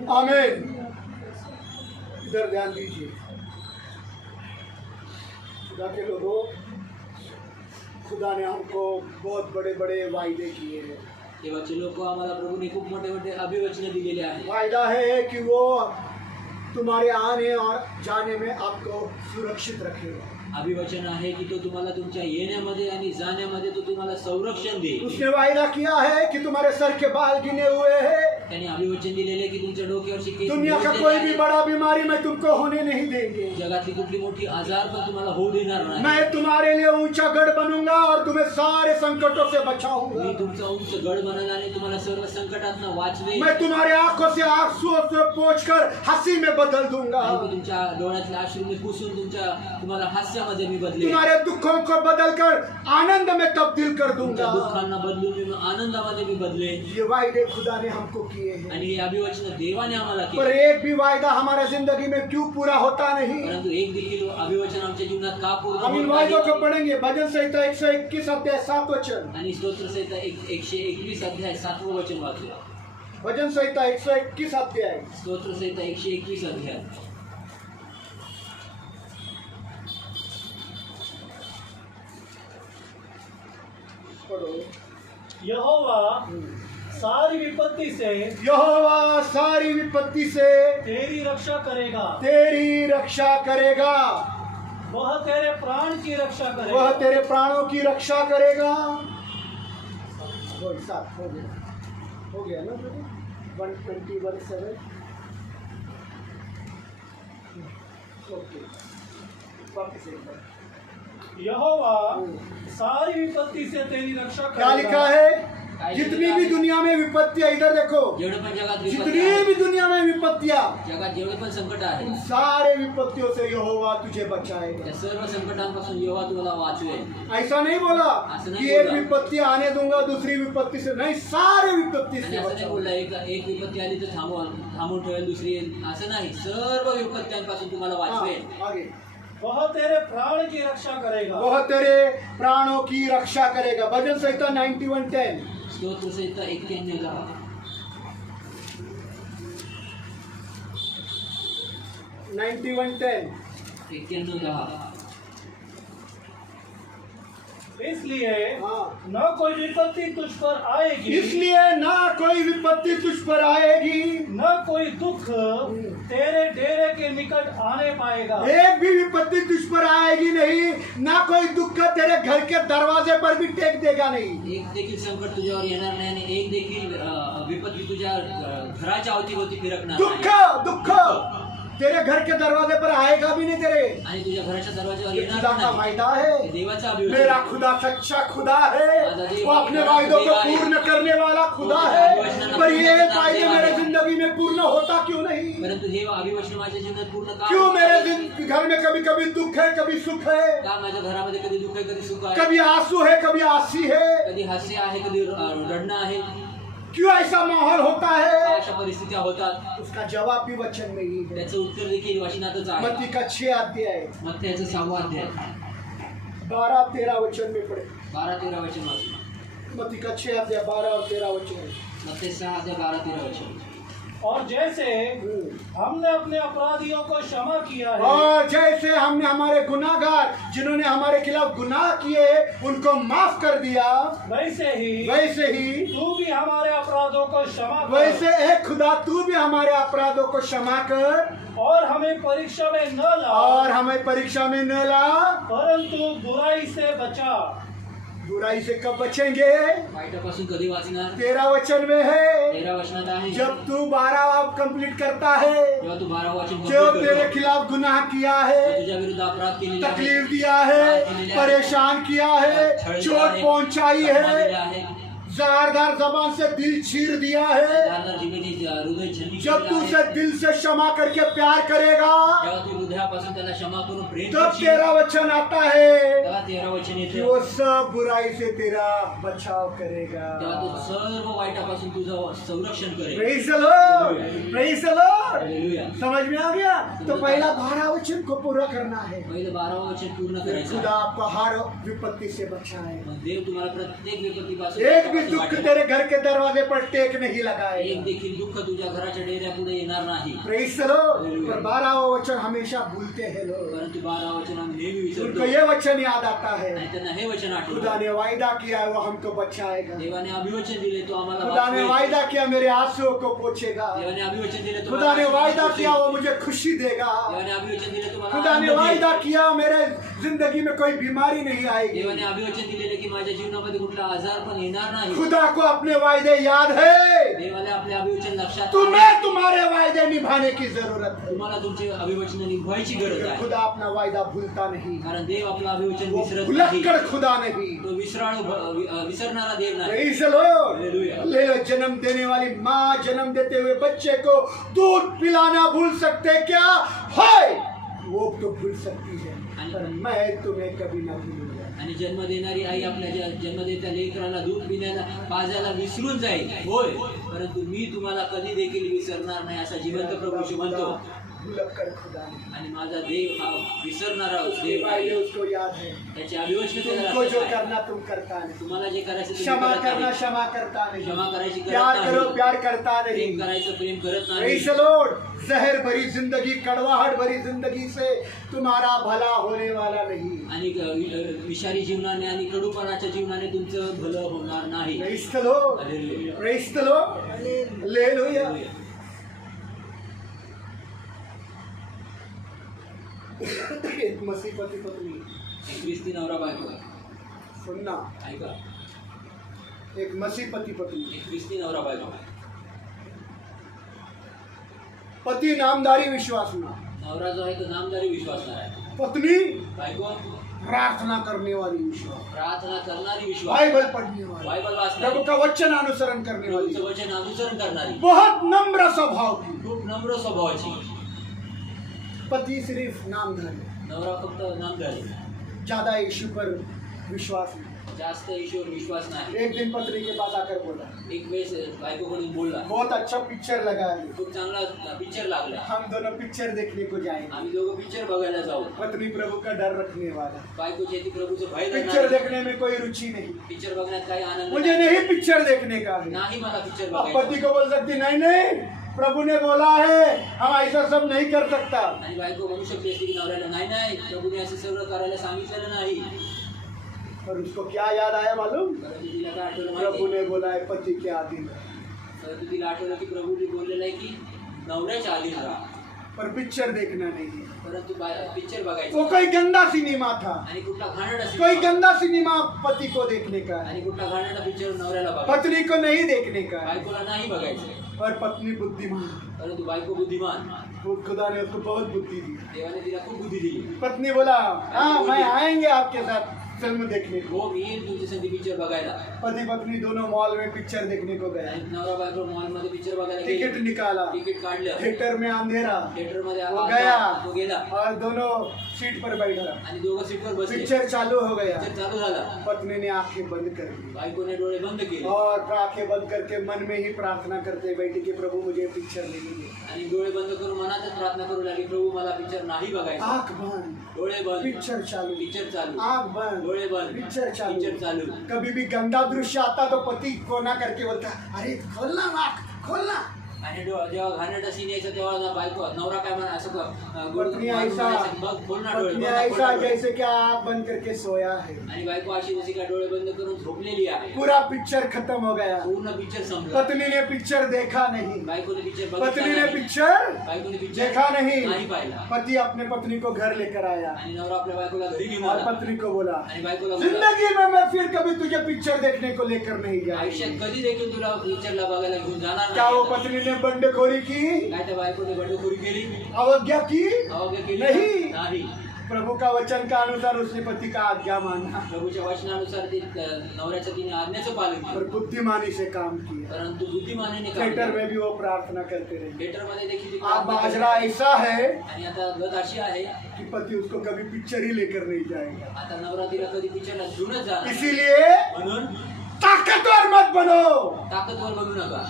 आमीन। इधर ध्यान दीजिए, खुदा के लोगों, खुदा ने हमको बहुत बड़े बड़े वायदे किए हैं। देवाचे लोक आम्हाला प्रभूने खूप मोठे मोठे अभिवचने दिलेले आहेत. वायदा है कि वो तुम्हारे आने और जाने में आपको सुरक्षित रखेगा। अभिवचन आहे की तो तुम्हाला तुमच्या येण्यामध्ये आणि जाण्यामध्ये तो तुम्हाला संरक्षण देईल. उसने वायदा किया है कि तुम्हारे सर के बाल गिने हुए हैं, त्यांनी अभिवचन दिलेले की तुमच्या डोक्यावरची केस दुनिया का बोललेले कोई भी आहेत. बड़ा बीमारी मैं तुमको होने नहीं देंगे। जगातली कुठली मोठी आजार पण तुम्हाला होऊ देणार नाही. मैं तुम्हारे लिए ऊंचा गढ़ बनूंगा और तुम्हें सारे संकटों से बचाऊंगा। मी तुमचा उंच गड बनल आणि तुम्हाला सर्व संकटातनं वाचवेन. मैं तुम्हारे आंखों से आंसुओं से पोंछकर हंसी में बदल दूंगा। आणि मी तुमच्या डोळ्यातल्या अश्रू मी पुसून तुम्हाला हास्यामध्ये मी बदलेन. तुम्हारे दुखों को बदलकर आनंद में तब्दील कर तुमच्या दूंगा। दुःखांना बदलून मी आनंदामध्ये मी बदलेन. ये वायदे खुदा ने हमको किए हैं, आणि हे अभिवचन देवाने आम्हाला पर केले. एक भी वायदा हमारा जिंदगी में क्यों पूरा होता नहीं? परंतु एक देखील अभिवचन आमच्या जीवनात का पूर्ण हम इन होत वायदों नाही? को पढ़ेंगे। भजन संहिता 121 अध्याय 7 वचन। आणि स्तोत्र संहिता 121 अध्याय 7वं वचन वाचूया. भजन संहिता 121 अध्याय। स्तोत्र संहिता 121 अध्याय. पढ़ो। यहोवा सारी विपत्ति से यहोवा सारी विपत्ति से तेरी रक्षा करेगा, तेरी रक्षा करेगा। वह तेरे प्राण की रक्षा वह करेगा। तेरे प्राणों की रक्षा करेगा। सात हो गया ना 121:7। ओके, वापस एक बार। यहोवा सारी विपत्ति से तेरी रक्षा क्या करेगा। लिखा है? जितनी भी दुनिया में विपत्तियां, इधर देखो, जेवढे पण जगात विपत्ती जितनी आहे, भी दुनिया में विपत्तियां, जगात जेवढे पण संकट आहे उन सारे विपत्तियों से यहोवा तुझे बचाएगा। त्या सर्व संकटांपासून यहोवा तुम्हाला वाचवेल. ऐसा नहीं बोला ऐसा नहीं कि एक बोला। विपत्ति आने दूंगा दूसरी विपत्ति से, नहीं, सारे विपत्ति आणि से असं नाही बचाओ। बोलला एक विपत्ती आली तर थांबून ठेवेल, दुसरी येईल असं नाही. सर्व विपत्त्यांपासून तुम्हाला वाचवेल. हाँ, आगे। वह तेरे प्राण की रक्षा करेगा। वह तेरे प्राणों की रक्षा करेगा। भजन संहिता 91:10। स्तोत्र संहिता 91:10. 91:10। 91:10. इसलिए हाँ, न कोई विपत्ति तुझ पर आएगी, इसलिए ना कोई विपत्ति तुझ पर आएगी, न कोई दुख तेरे डेरे के निकट आने पाएगा। एक भी विपत्ति तुझ पर आएगी नहीं, ना कोई दुख तेरे घर के दरवाजे पर भी टेक देगा नहीं। एक देखील संकट तुझ्यावर येणार नाही आणि एक देखील विपत्ती तुझ्या घराच्या अवतीभोवती फिरकणार दुख नाही. दुख तेरे घर के दरवाजे पर आएगा भी नहीं तेरे। आणि तुझ्या घराच्या दरवाजावर ये येणार खुदा का नाही. वायदा है। देवाचा अभिवचन. मेरा खुदा सच्चा खुदा है, वो अपने वायदों को पूर्ण करने वाला खुदा है। पर ये वायदे मेरे जिंदगी में पूर्ण होता क्यों नहीं? परंतु हे अभिवचन माझ्या जीवनात पूर्ण का क्यों होत मेरे नाही? घर में कभी कभी दुख है, कभी सुख है, का माझ्या घरामध्ये कधी दुःख आहे, कधी सुख आहे, कभी आंसू है, कभी आसी है? कधी हास्य आहे, कधी रडणं आहे. क्यों ऐसा माहौल होता का है? अशा परिस्थिती होतात? उसका जवाब भी वचन में ही है। त्याचं उत्तर देखील वचनातच आहे. मत्ती का 6 अध्याय मत्थ्याचं 6वां अध्याय 12-13 वचन में पढ़े। 12-13 वचन वाचू. मत्ती का 6 अध्याय 12 और 13 वचन। मत्थ्य 6 अध्याय 12-13 वचन. और जैसे हमने अपने अपराधियों को क्षमा किया है, और जैसे हमने हमारे गुनाहगार जिन्होंने हमारे खिलाफ गुनाह किए उनको माफ कर दिया, वैसे वैसे ही तू भी हमारे अपराधों को क्षमा कर वैसे ए खुदा तू भी हमारे अपराधों को क्षमा कर और हमें परीक्षा में न ला, और हमें परीक्षा में न ला, परंतु बुराई से बचा। बुराई से कब बचेंगे? वाईटापासून कधी वाचणार? 13 वचन में है, 13 वचनात आहे. जब तू 12 कंप्लीट करता है, जेव्हा तू 12 वचन जो complete तेरे करतो, खिलाफ गुनाह किया जो है, तुझ्या विरुद्ध अपराध केलेला आहे, तकलीफ दिया है, परेशान किया है, चोट पहुंचाई है, ज़ारदार जबान से दिल चीर दिया है, धारदार जिभेने हृदय छलनी जब तू केलेलं उसे आहे. दिल से क्षमा करके प्यार करेगा, जेव्हा तू हृदयापासून त्याला क्षमा करून प्रेम तब करशील, 13 वचन आता है तेव्हा 13 वचन कि येतं. वो सब बुराई से तेरा बचाव करेगा। तेव्हा तो सर्व वाईटापासून तुझं संरक्षण करेल. Praise the Lord, praise the Lord. Hallelujah. समझ में आ गया? तो पहला 12 वचन को पूरा करना है। पहिले 12 वचन पूर्ण फिर करायचं खुदा आहे. आपको हर विपत्ति से बचाए। मग देव तुम्हाला प्रत्येक विपत्तीपासून एक भी दुख वाचवेल. तेरे घर के दरवाजे पर टेक नहीं एक लगाएगा। देखील दुःख तुझ्या घराच्या डेऱ्यापुढे येणार नाही. Praise the Lord. पर 12वां वचन हमेशा भूलते हैं लोग। परंतु 12 वचन आम्ही नेहमी उनको विसरतो. ये वचन याद आता है, आणि त्यांना हे वचन खुदा आठवतं. ने वायदा किया है वो हमको बचाएगा। देवाने अभिवचन दिले तो आम्हाला खुदा ने वाचवेल. वायदा किया मेरे आंसुओं को पोछेगा। देवाने अभिवचन दिले खुदा ने वायदा किया वो मुझे खुशी देगा। देवाने अभिवचन दिले तुम्हाला खुदा ने आनंद वायदा देईल. किया मेरे जिंदगी में कोई बीमारी नहीं आएगी। देवाने अभिवचन दिलेले की माझ्या जीवनामध्ये कुठला आजार पण येणार नाही। खुदा को अपने वायदे याद है, देवाला आपले अभिवचन लक्षात तुम्हें तुम्हारे वायदे निभाने की जरूरत है। तुम्हाला तुमचे अभिवचन निभवायची गरज आहे, खुदा अपना वायदा भूलता नहीं, कारण देव आपला अभिवचन वो विसरत नाही। भुलक्कड़ खुदा नहीं। तो विसरणारा देव नाही। Praise the Lord. Hallelujah. ले लो, जन्म देने वाली माँ जन्म देते हुए बच्चे को दूध पिलाना भूल सकते क्या? हाय, वो तो भूल सकती है, पर मैं तुम्हें कभी ना भूलूंगा। आणि जन्म देणारी आई आपल्या जन्म देत्या लेकराला दूध पिण्याला पाजायला विसरून जाईल, होय, परंतु मी तुम्हाला कधी देखील विसरणार नाही, असा जिवंत प्रभू म्हणतो। भुलक्कड़ खुदा नहीं। आणि माझा देव हा विसरणारा देव वायदे आहे, उसको याद है। त्याचे अभिवचन त्याला तुमको जो लक्षात आहे। करना तुम करता नहीं, तुम्हाला जे करायचं तुम्ही क्षमा करत करना नाही, क्षमा करता नहीं, क्षमा करायची प्यार करत करो नाही, प्यार करता प्रेम नहीं। करायचं प्रेम करत नाही। Praise the Lord. जहर भरी जिंदगी, कड़वाहट भरी जिंदगी से तुम्हारा भला होने वाला नहीं। आणि विषारी जीवनाने आणि कडूपणाच्या जीवनाने तुमचं भलं होणार नाही। Praise the Lord. Hallelujah. Praise the Lord. Hallelujah. एक मसीह पति पत्नी, एक ख्रिस्ती नवरा बायको, सुनना, ऐका, एक मसीह पति पत्नी। एक ख्रिस्ती नवरा बायको, पति नामधारी विश्वास में, नवरा जो आहे तो नामदारी विश्वासणार आहे, पत्नी बायको प्रार्थना करने वाली विश्वास, प्रार्थना करणारी विश्वास, बाइबल पढ़ने वाली, बायबल प्रभु वाचणारी, का वचन अनुसरण करने वाली, प्रभूचं वचन अनुसरण करणारी, बहुत नम्र स्वभाव की। खूप नम्र स्वभावाची। पति सिर्फ नामधारी, नवरा फक्त नामधारी, ज्यादा यीशु पर विश्वास नहीं। जास्त ईश्वर विश्वास नाही। एक दिन पत्नी के पास आकर बोला, एक वेळेस बायकोकडून बोलला, बहुत अच्छा पिक्चर लगा है, खूप चांगला पिक्चर लागला, हम दोनों पिक्चर देखने को जाएंगे। आम्ही दोघं पिक्चर बघायला जाऊ। पत्नी प्रभु का डर रखने वाला, बायकोची ती प्रभूचं भय पिक्चर धरणारी, देखने में कोई रुचि नहीं, पिक्चर बघण्यात काही आनंद मुझे नहीं पिक्चर देखने का है। नाही, मला पिक्चर अब बघायचा। पति को बोल सकती नहीं नहीं, प्रभु ने बोला है हम ऐसा सब नहीं कर सकता। आणि बायको म्हणू शकते असते की नवऱ्याला नाही नाही, प्रभूने असं सगळं करायला सांगितलेलं नाही, पर उसको क्या याद आया मालूम? परंतु तिला काय आठवलं प्रभु माहिती? ने बोला है पति के अधीन, परंतु तिला आठवलं की प्रभूने बोललेलं आहे की नवऱ्याच्या अधीन राहा, पर पिक्चर देखना नहीं है। परंतु पिक्चर वो बघायचं कोई गंदा सिनेमा था, आणि कुठला घाणेरडा कोई सिनेमा, गंदा सिनेमा पति को देखने का है, आणि कुठला घाणेरडा पिक्चर नवऱ्याला बघायचा, पत्नी को नहीं देखने का है। बायकोला नाही बघायचं, और पत्नी बुद्धिमान, परंतु बायको बुद्धिमान, वो खुदा ने उसको बहुत बुद्धि दी। देवाने तिला खूप बुद्धी दिली। पत्नी बोला हाँ मैं आएंगे आपके साथ फिल्म देखने को। हो, मी येईल तुमच्या संधी पिक्चर बघायला। पति पत्नी दोनों मॉल में पिक्चर देखने को गए, आणि नवरा बायको मॉलमध्ये पिक्चर बघायला टिकट गेले, निकाला, तिकीट काढलं, थिएटर में अंधेरा, थिएटर मध्ये वो गया तो गेला और दोनों सीट पर बैठा, आणि दोघं सीटवर बसले, पिक्चर चालू हो गया। पिक्चर चालू झाला, पत्नी ने आंखें बंद कर दी बायकोने डोळे बंद केले और आंखें बंद करके मन में ही प्रार्थना करते बैठी कि प्रभु मुझे पिक्चर नहीं दे। आणि डोळे बंद करून मनातच प्रार्थना करू लागली, प्रभू मला पिक्चर नाही बघायचा। आंख बंद, डोळे बंद, पिक्चर चालू, पिक्चर चालू, आंख बंद, डोळे बंद, पिक्चर चालू। पिक्चर चालू। कभी भी गंदा दृश्य आता तो पति कोना करके बोलता अरे खोलना आंख खोलना। आणि जेव्हा घाणेरडा सीन यायचा तेव्हा ना बायको नवरा काय म्हणा असं पत्नी ऐसा बघ खोलना डोळे, पत्नी बघ, ऐसा खोलना डोळे। जैसे कि आंख बंद करके सोया है। आणि बायको अशी जशी काय डोळे बंद करून झोपलेली आहे, पूरा पिक्चर खत्म हो गया, पूर्ण पिक्चर संपलं। पत्नी ने पिक्चर देखा नहीं, बायकोने पिक्चर पत्नी ने बघितला पिक्चर बायकोने पिक्चर देखा नाही नहीं। पाहिला, पति अपने पत्नी को घर लेकर आया आणि नवरा आपल्या बायकोला घरी घेऊन और आला पत्नी को बोला आणि बायकोला बोलला, जिंदगी में मैं फिर कभी तुझे पिक्चर देखने को लेकर नहीं आयुष्यात जाऊंगी। कधी देखील तुला पिक्चरला बघायला घेऊन जाणार क्या वो नाही। पत्नी ने बंडखोरी की, काय त्या बायकोने बंडखोरी केली, अवज्ञा की? अवज्ञा केली नहीं। नाही। प्रभु का वचन का अनुसार उसने पति का आज्ञा माना प्रभूच्या वचनानुसार ते नवऱ्याचं तिने आज्ञेचं पालन और केलं, बुद्धिमानी से काम किया। परंतु बुद्धिमानेने काम थिएटर केलं। में भी वो प्रार्थना करते रहे। थिएटर मध्ये देखील ती आप प्रार्थना बाजरा करते. ऐसा है आणि आता गत अशी आहे, कि पति उसको कभी पिक्चर ही लेकर नहीं जाएगा। आता नवरा तिला कधी पिक्चरला घेऊनच जाणार, इसीलिए म्हणून ताकतवर मत बनो, ताकदवर बनू नका,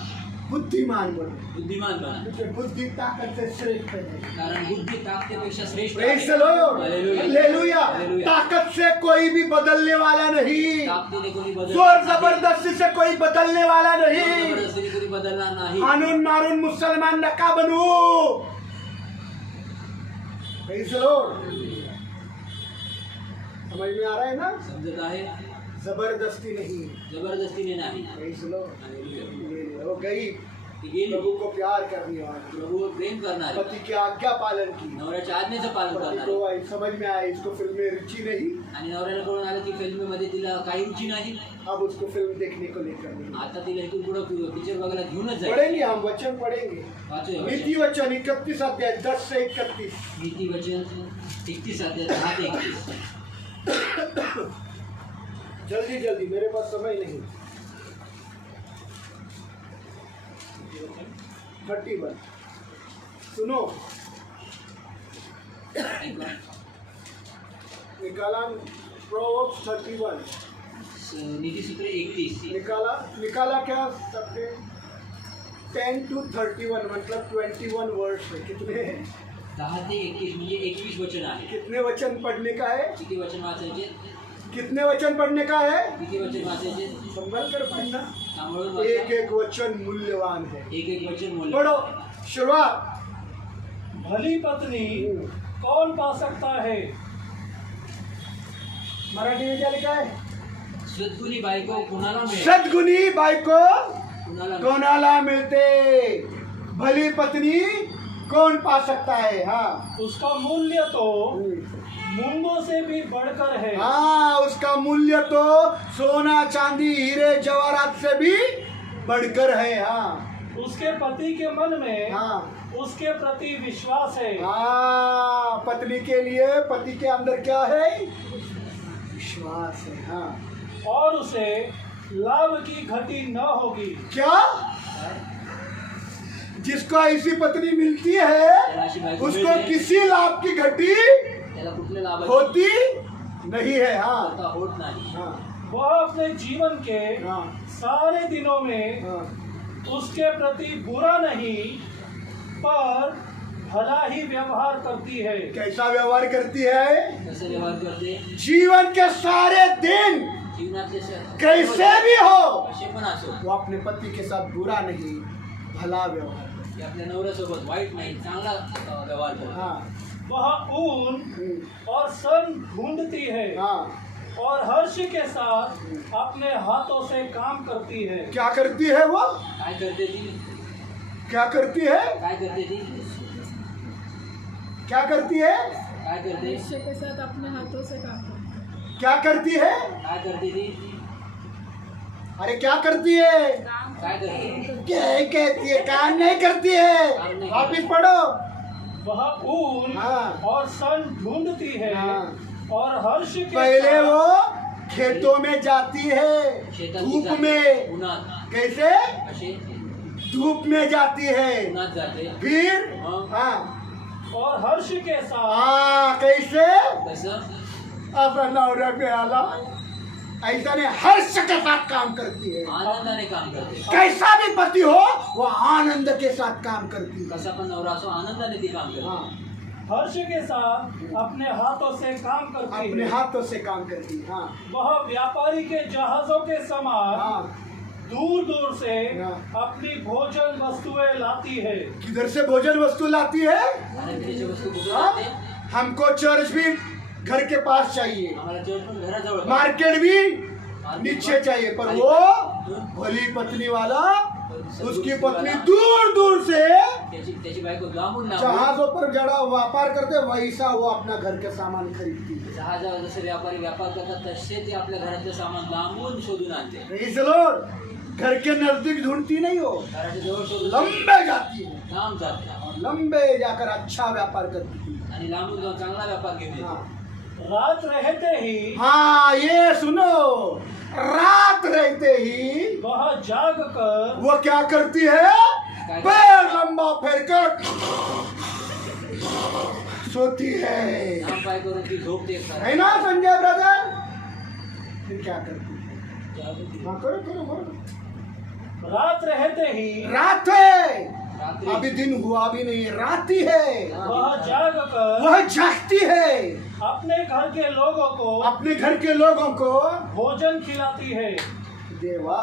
बुद्धिमान बनो, बुद्धिमान बना, क्योंकि बुद्धि ताकत से श्रेष्ठ है। कारण बुद्धी ताकदीपेक्षा श्रेष्ठ प्रेज आहे. The Lord, hallelujah. Hallelujah. Hallelujah. ताकत से कोई भी बदलने वाला नहीं, ताकदीने कोणी बदल जोर जबरदस्ती से कोई बदलने वाला नहीं। जबरदस्तीने कोणी बदलणार नाही. कानून मारून मुसलमान नका बनू। Praise the Lord. समझ में आ रहा है ना? समजत आहे, जबरदस्ती नहीं, जबरदस्तीने नाही. Praise the Lord. हालेलुया. वो गई ती गेली. प्रभु को प्यार करने वाली, प्रभू प्रेम करणारी, पति की आज्ञा पालन की, नवऱ्याच्या आज्ञेचं पालन पति करणारी. को समझ में आया इसको फिल्म में रुचि नहीं, आणि नवऱ्याला कळून आलं की फिल्ममध्ये तिला काही रुची नाही. अब उसको फिल्म देखने को लेकर नहीं. आता तिला इथून पुढे पिक्चर बघायला घेऊनच जाईल. पढ़ेंगे हम वचन पढ़ेंगे. वाचूया वचन. नीति वचन 31 अध्याय 10 से 31. नीती वचन 31 अध्याय 10 ते 31. जल्दी जल्दी, मेरे पास समय नहीं. 31 सुनो, निकाला प्रोवर्ब्स 31. नीतिसूत्र 31. निकाला क्या सबने? 10 to 31 मतलब 21 वर्ष है. कितने हैं? 10 ते 21 म्हणजे 21 वचन आहे. कितने वचन पढ़ने का है? किती वचन वाचायचे? कितने वचन पढ़ने का है? किती वचन वाचायचे? संभल कर पढ़ना. सांभाळून एक वाचा. एक वचन मूल्यवान है. एक एक वचन बोल. पढ़ो. शुरुआत. भली पत्नी कौन पा सकता है? मराठी में क्या लिखा है? सद्गुणी बायको कुणाला मिळेल? सद्गुणी बायको कुणाला मिळेल? कोणाला मिळते? भली पत्नी कौन पा सकता है? हाँ. उसका मूल्य तो मूंगों से भी बढ़कर है। हाँ, उसका मूल्य तो सोना चांदी हीरे जवाहरात से भी बढ़कर है. हाँ. उसके पति के मन में हाँ. उसके प्रति विश्वास है। हाँ, पत्नी के लिए पति के अंदर क्या है? विश्वास है. हाँ. और उसे लाभ की घटी न होगी। क्या? जिसको ऐसी पत्नी मिलती है उसको किसी लाभ की घटी त्याला कुठले लाभ होती नहीं है. हाँ. होता होत नाही. हाँ. वह अपने जीवन के हाँ. सारे दिनों में हाँ. उसके प्रति बुरा नहीं पर भला ही व्यवहार करती है। कैसा व्यवहार करती है? कसं व्यवहार करते? जीवन के सारे दिन जीवनातले कैसे भी हो कसे पण असो वो अपने पति के साथ बुरा नहीं भला व्यवहार करती की आपल्या नवऱ्यासोबत वाईट नाही, चांगला व्यवहार है. करतो. हाँ. वह ऊन और सन ढूंढती है हाँ. और हर्ष के साथ अपने हाथों से काम करती है। क्या करती है वो? काय करते ती? क्या करती है? काय करते ती? क्या करती है? काय करते? मनुष्य के साथ अपने हाथों से काम करते हैं। क्या करती है? काय करते ती? अरे क्या करती है? काय करते? क्या कहती है? काम नहीं करती है. वापिस पढ़ो. वह ऊन हाँ. और सन ढूंढती है हाँ. और हर्ष के पहले साथ वो खेतों में जाती है शेतात धूप जाते. में. उन्हात कैसे? असे धूप में जाती है. उन्हात जाते. फिर हाँ. हाँ. और हर्ष के साथ हाँ. कैसे? कसं? अपना नवरा पे आला ऐसा नहीं, हर्ष के साथ काम करती है. आनंदाने काम करते. कैसा भी पति हो वो आनंद के साथ काम करती है. कसा पण नवरा असो आनंदाने ती काम करते. हाँ. हर्ष के साथ अपने हाथों से काम करती अपने है। हाथों से काम करती है. हाँ. वह व्यापारी के जहाजों के समान हाँ. दूर दूर से हाँ. अपनी भोजन वस्तुएं लाती है। किधर से भोजन वस्तु लाती है? खाण्यापिण्याची वस्तू कुठे हाँ? जाते? हमको चर्च भी घर के पास चाहिए, आम्हाला चर्च पण घराजवळ. मार्केट भी नीचे चाहिए, पर वो भली पत्नी वाला उसकी पत्नी दूर दूर से त्याची बायको लांबून लांबून जहाजों पर जड़ा व्यापार करते वैसा वो अपना घर का सामान खरीदती है. जहाजावर जसे व्यापारी व्यापार करतात तसे ते आपल्या घरातलं सामान लांबून शोधून आणते. Praise the Lord. घर के नजदीक ढूंढती नहीं हो, घराच्या जवळ शोधून लंबे जाती है लांब जाते और लंबे जाकर अच्छा व्यापार करती है. आणि लांबून जाऊन चांगला व्यापार घेऊन येते. हाँ. रात रहते ही हाँ, ये सुनो, रात रहते ही वह जाग कर वो क्या करती है? पैर लंबा फेरकर सोती है. लांब पाय करून ती झोपते. है ना संजय ब्रदर? फिर क्या करती है? हाँ, करो करो करो. रात रहते ही रात है, रात्री अभी दिन हुआ भी नहीं, रात ही है. वह जाग कर वह जागती है, अपने घर के लोगों को अपने घर के लोगों को. भोजन खिलाती है। देवा,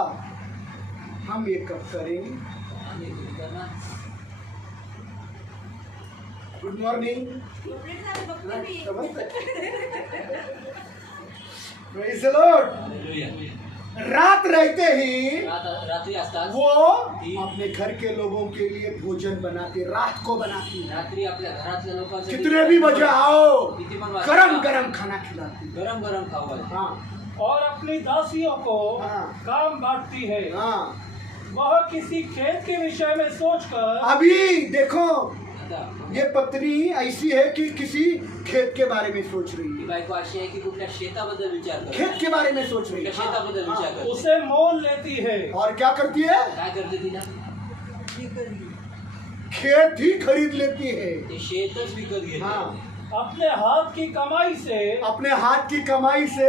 हम ये कब करेंगे? आम्ही घरी करणार. Good morning. Praise the Lord. Hallelujah. रात रहते ही रात्री असतात वो अपने घर के लोगों के लिए भोजन बनाती, रात को बनाती। रात्री आपल्या घरातल्या लोकांसाठी कितने भी बजे आओ, किती पण वाजता गरम गरम खाना खिलाती। गरम गरम खाऊ घालते. हाँ और अपनी दासियों को हाँ। काम बांटती है। हाँ। वह किसी खेत के विषय में सोचकर अभी देखो आता ये पत्नी ऐसी है कि किसी खेत के बारे में सोच रही ती है, बायको अशी आहे की कुठल्या शेताबद्दल विचार करते, खेत के बारे में सोच रही कुठल्या है। शेताबद्दल हाँ, विचार हाँ। करते. उसे मोल लेती है। और क्या करती है? काय करते तिला? खेत ही खरीद लेती है। ते शेतच विकत घेते. हाँ, अपने हाथ की कमाई से अपने हात की कमाई से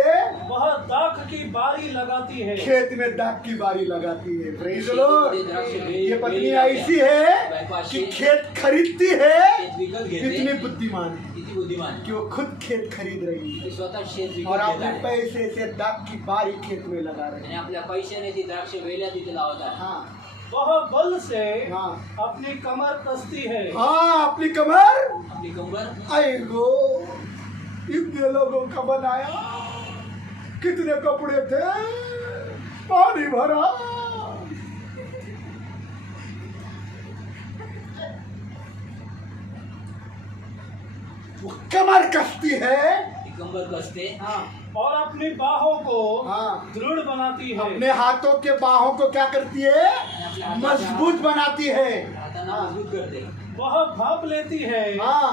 वह दाख की बारी लगाती है। खेत में दाग की बारी लगाती है। Praise the शेतीमध्ये Lord। द्राक्ष बेरी- ये पत्नी बेरी लावल्या. ऐसी है बायको अशी कि आहे, खेत खरीदती है, शेत विकत घेते. इतनी बुद्धिमान है किती बुद्धिमान कि वो खुद खेत खरीद रही है ती स्वतः शेत और विकत घेत अपने आहे. पैसे से दाग की बारी खेत में लगा रही आणि है। आपल्या पैशाने ती द्राक्ष वेल्या तिथे लावत आहे. हाँ वह बल से हाँ अपनी कमर कसती है। हाँ, अपनी कमर आपली कंबर आएगो, इतने लोगों का बनाया, कितने कपड़े थे, पानी भरा, वो कमर कसती है। ती कंबर कसते. हाँ और अपनी बाहों को हाँ, दृढ़ बनाती है। अपने हाथों के बाहों को क्या करती है? मजबूत बनाती है। हातांना मजबूत करते. वह भाप लेती है हाँ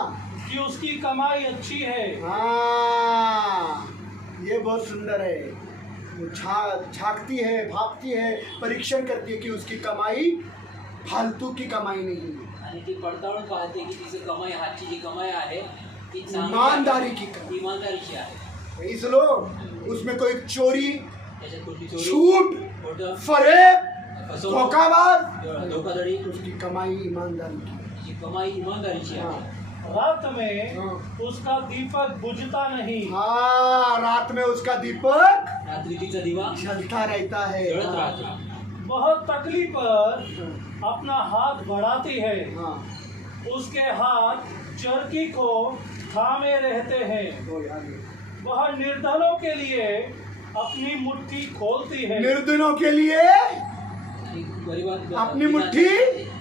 कि उसकी कमाई अच्छी है। हाँ, ये बहुत सुंदर है। वो झांकती है, भापती है, परीक्षण करती है कि उसकी कमाई फालतू की कमाई नहीं है, आणि ती पडताळून पाहते की तिची कमाई, हातची जी कमाई आहे ती चांगली ईमानदारी आहे. की कमाई। इमानदारीची आहे. इसलिए उसमें कोई चोरी, त्याच्यात कुठली चोरी, झूठ, खोटं, फरेब, फसवणूक, धोखाबाज, धोखाधडी, उसकी कमाई ईमानदारी की। तिची कमाई इमानदारीची आहे. रात में हाँ। उसका दीपक बुझता नहीं। हाँ, रात में उसका दीपक रात्री तिचा दिवा जलता रहता है। जळत हाँ, राहतो. वह तकली पर अपना हाथ बढ़ाती है। हाँ, उसके हाथ चरखी को थामे रहते हैं। तो आगे। वह निर्धनों के लिए अपनी मुट्ठी खोलती है। निर्धनों के लिए अपनी मुट्ठी,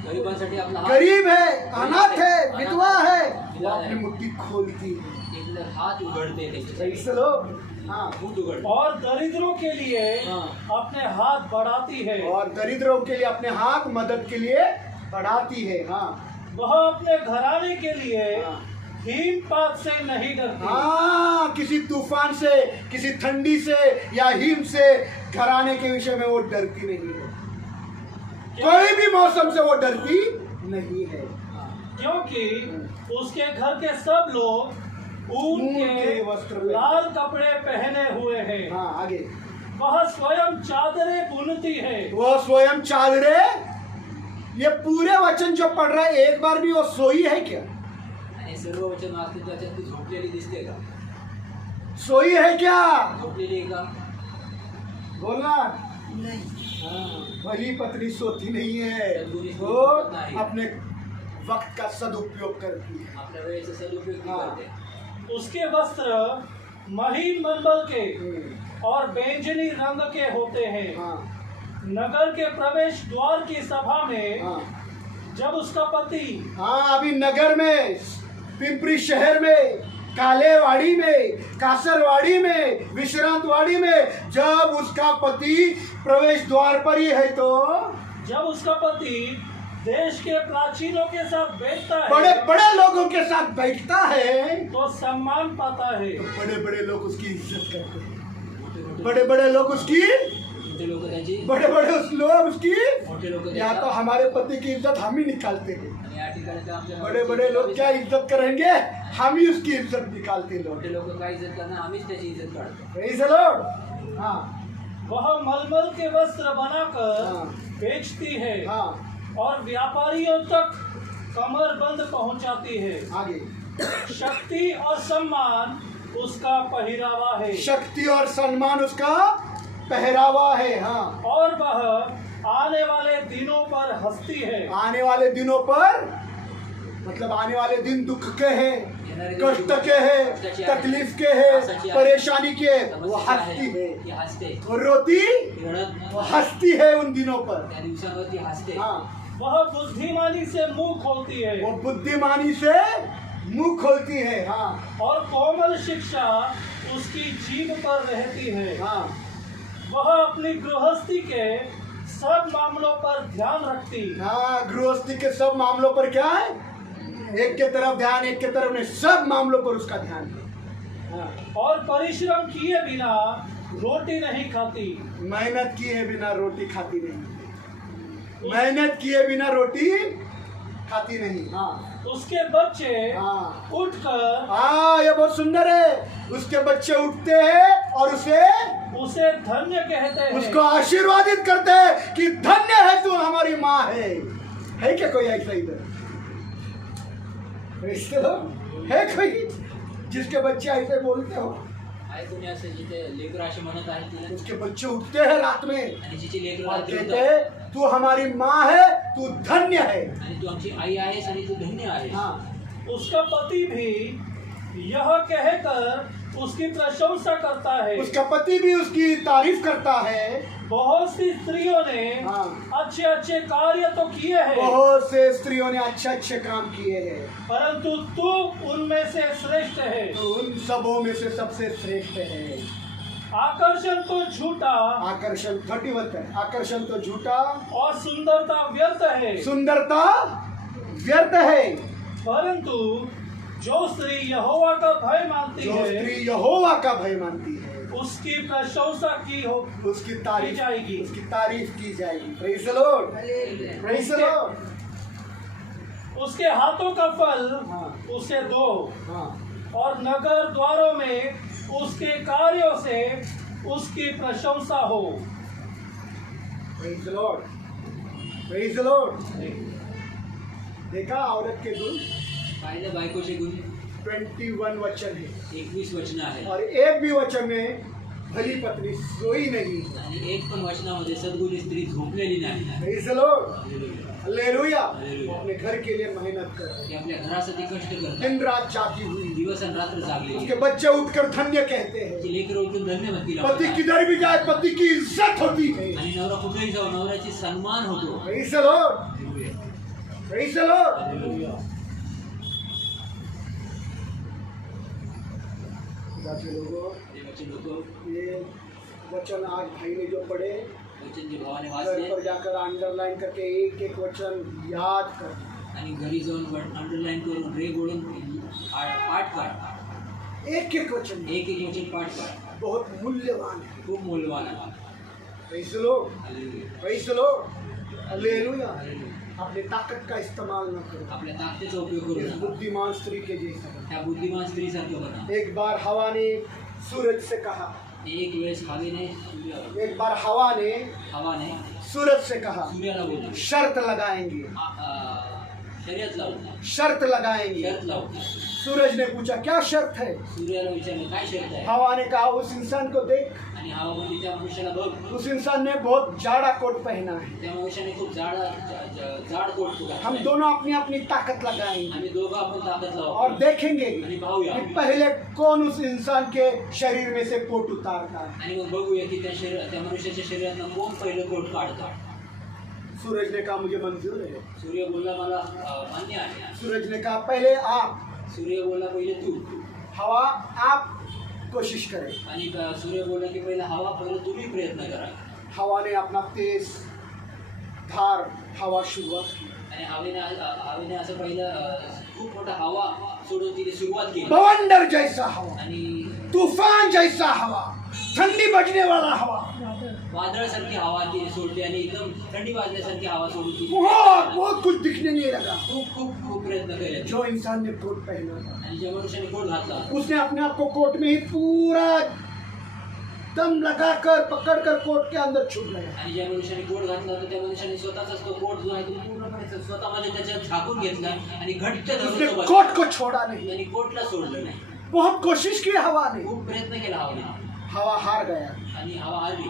गरिबांसाठी आपला हात, गरीब है, अनाथ है, विधवा है, वो अपनी मुट्ठी खोलती है। आपले हात उघडते त्याच्यासाठी. सही से लोग। हाँ, फूट उघडते. और दरिद्रों के लिए हाँ। अपने हाथ बढ़ाती है। और दरिद्रों के लिए अपने हाथ मदद के लिए बढ़ाती है। हाँ वह अपने घराने के लिए हाँ। हिमपात से नहीं डरती। हाँ, किसी तूफान से, किसी ठंडी से या हिम से घराने के विषय में वो डरती नहीं है। कोई भी मौसम से वो डरती नहीं है। क्योंकि उसके घर के सब लोग ऊन ऊन के के वस्त्र पहने। लाल कपड़े पहने हुए हैं। हाँ, आगे। वह स्वयं चादरें बुनती है। वो स्वयं चादरे, ये पूरे वचन जो पढ़ रहा है एक बार भी वो सोई है क्या? आणि सर्व वचन वाचते त्याच्यात ती झोपलेली दिसते का? सोई है क्या? झोपलेली आहे का? बोलना। हाँ, भली पत्नी सोती नहीं है, वो अपने वक्त का सदुपयोग करती है। आपल्या वेळेचा सदुपयोग ती हाँ। करते. उसके वस्त्र महीन मनबल के और बैंगनी रंग के होते हैं। हाँ नगर के प्रवेश द्वार की सभा में हाँ जब उसका पति हाँ, अभी नगर में, पिंपरी शहर में, कालेवाड़ी में, कासरवाड़ी में, विश्रांतवाड़ी में जब उसका पति प्रवेश द्वार पर ही है तो जब उसका पति देश के प्राचीनों के साथ बैठता है बड़े बड़े लोगों के साथ बैठता है तो सम्मान पाता है। तो बड़े बड़े लोग उसकी इज्जत करते हैं। बड़े बड़े लोग उसकी, मोठे लोक त्याची, बड़े बड़े लोग उसकी, मोठे लोक या तो हमारे पति की इज्जत हम ही निकालते हैं। आणि या ठिकाणी तर आमच्या बड़े बड़े लोग क्या इज्जत करेंगे, हम ही उसकी इज्जत निकालते लोग। मोठे लोक काय इज्जत करणार, आम्हीच त्याची इज्जत काढतो. Praise the Lord। हाँ वह मलमल के वस्त्र बनाकर हाँ। बेचती है हाँ, और व्यापारियों तक कमर बंद पहुंचाती है। आगे। शक्ति और सम्मान उसका पहरावा है शक्ति और सम्मान उसका पहरावा है। हाँ, और वह आने वाले दिनों पर हंसती है। आने वाले दिनों पर, मतलब आने वाले दिन दुख के हैं, येणारे कष्ट दिवस के है, कष्टाचे आहे, तकलीफ के है, त्रासाचे आहे, परेशानी के है, वो समस्या हंसती है ती हसते, और रोती ती रडत वो हंसती है उन दिनों पर। त्या दिवसांवर ती हसते. हाँ, वह बुद्धिमानी से मुंह खोलती है वो बुद्धिमानी से मुंह खोलती है। हाँ और कोमल शिक्षा उसकी जीभ पर रहती है। हाँ, वह अपनी गृहस्थी के सब मामलों पर ध्यान रखती हाँ, गृहस्थी के सब मामलों पर क्या है, एक के तरफ ध्यान, एक के तरफ नहीं, सब मामलों पर उसका ध्यान है। हाँ, और परिश्रम किए बिना रोटी नहीं खाती। मेहनत किए बिना रोटी खाती नहीं, मेहनत किए बिना रोटी खाती नहीं। हाँ उसके बच्चे हाँ उठकर हाँ, ये बहुत सुंदर है। उसके बच्चे उठते हैं और उसे धन्य कहते हैं। उसको आशीर्वादित करते हैं कि धन्य है तू, हमारी माँ है क्या कोई ऐसा इधर? है कोई जिसके बच्चे ऐसे बोलते हो? आहे कोणी असं जिथे लेकरं असे म्हणत आहेत तिला, उसके बच्चे उठते हैं रात में आणि जिची लेकरं और रात्री कहते उठतात, हैं तू हमारी माँ है, तू धन्य है। आणि तू आमची आई आहेस आणि तू धन्य आहेस. हाँ, उसका पति भी यह कहकर उसकी प्रशंसा करता है। उसका पति भी उसकी तारीफ करता है। बहुत सी स्त्रियों ने हाँ। अच्छे अच्छे कार्य तो किए हैं, बहुत से स्त्रियों ने अच्छे अच्छे काम किए हैं, परंतु तू उनमें से श्रेष्ठ है। तो उन सबों में से सबसे श्रेष्ठ है। आकर्षण तो झूठा आकर्षण 31 है, आकर्षण तो झूठा, और सुंदरता व्यर्थ है, सुंदरता व्यर्थ है, परंतु जो स्त्री यहोवा का भय मानती जो है स्त्री यहोवा का भय मानती है उसकी प्रशंसा की हो उसकी तारीफ की जाएगी। उसकी तारीफ की जाएगी। Praise the Lord, praise the Lord. उसके हाथों का फल हाँ। उसे दो, हाँ, और नगर द्वारों में उसके कार्यों से उसकी प्रशंसा हो। Praise the Lord, praise the Lord. देखा औरत के गुण, पाहिलं बायकोचे गुण 21 वचन है 21 वचन आहे, और एक भी वचन में भली पत्नी सोई नहीं। आणि एक पण वचनामध्ये सद्गुणी स्त्री झोपलेली नाही. Praise the Lord, hallelujah. Hallelujah. अपने घर के लिए मेहनत कर रहे ती आपल्या घरासाठी कष्ट हैं, करतात, दिन रात जागी हुई। दिवस आणि रात्र जागलेली उसके आहे. बच्चे उठकर धन्य कहते हैं। तिची लेकरं उठून धन्यवाद तिला पति म्हणतात. किधर भी जाए पति की इज्जत होती है। आणि नवरा कुठेही जाऊ नवऱ्याची सन्मान होतो. Praise the Lord, praise the Lord. खुदा के लोगों, ते वचन लोक ये वचन आज भाई ने जो पढ़े, वचन जे भावाने घर वाचले पर जाकर अंडरलाइन करके एक एक वचन याद कर। आणि घरी जाऊन अंडरलाईन करून रे बोलून पाठ काढ, एक एक वचन एक एक वचन पाठ काढ, बहुत मूल्यवान है। खूप मौल्यवान आहे. Praise the Lord, hallelujah. Praise the Lord, hallelujah. Hallelujah. अपने ताकत का इस्तेमाल न करो, आपल्या ताकदीचा उपयोग करू इस नका. बुद्धिमान स्त्री के जैसा। त्या बुद्धिमान स्त्रीसारखं बना. एक बार हवा ने सूरज से कहा, एक वेळेस हवेने एक बार हवाने सूरज से कहा, सूर्याला बोलतो, शर्त लगाएंगे, शर्यत लावतो, शर्त लगाएंगे। शर्त लावतो. सूरज ने पूछा क्या शर्त है? सूर्याला विचारलं काय शर्त आहे, हवा ने कहा उस इंसान को देख, आणि हवा म्हणली त्या मनुष्याला बघ. उस इंसान ने बहुत जाड़ा कोट पहना है। त्या मनुष्याने खूप जाड कोट हम घातलाय. दोनों अपनी अपनी ताकद लगाएंगे आम्ही दोघं आपण ताकद लावू और देखेंगे आणि पाहूया, कि पहले कौन उस इंसान के शरीर में से कोट उतारता है। आणि मग बघूया की त्या मनुष्याच्या शरीरातनं कोण पहिलं कोट काढतं. सूरज ने कहा मुझे मंजूर है। सूर्य बोलला मला मान्य आहे. सूरज ने कहा पहले आप, सूर्य बोलला पहिले तू, हवा आप कोशिश करें। आणि सूर्य बोलला की पहिला हवा, पहिलं तुम्ही प्रयत्न करा. हवा ने अपना तेज धार हवा शुरुआत की, आणि हवेने असं पहिलं खूप मोठा हवा सोडून तिने सुरुवात केली. बवंडर जैसा हवा, आणि तूफान जैसा हवा, ठंडी बजने वाला हवा, वादळासारखी हवा तिने सोडली आणि एकदम थंडी वाजल्यासारखी हवा सोडून तिने बहुत बहुत कुछ दिखने नहीं लगा। खूप खूप खूप प्रयत्न केले. जो इंसान ने कोट पहना था, आणि ज्या मनुष्याने कोट घातला उसने अपने आप को कोट में ही पूरा दम लगाकर पकड़कर कोट के अंदर छुप गया। आणि ज्या मनुष्याने कोट घातला होता त्या मनुष्याने स्वतःचाच तो कोट जो आहे तो पूर्णपणे स्वतःमध्ये त्याच्यात झाकून घेतला आणि घट्ट उसने धरून तो कोट को छोड़ा नहीं। आणि कोटला सोडलं नाही. बहुत कोशिश की हवा ने, खूप प्रयत्न केला हवाने, हवा हार गया। आणि हवा हरली.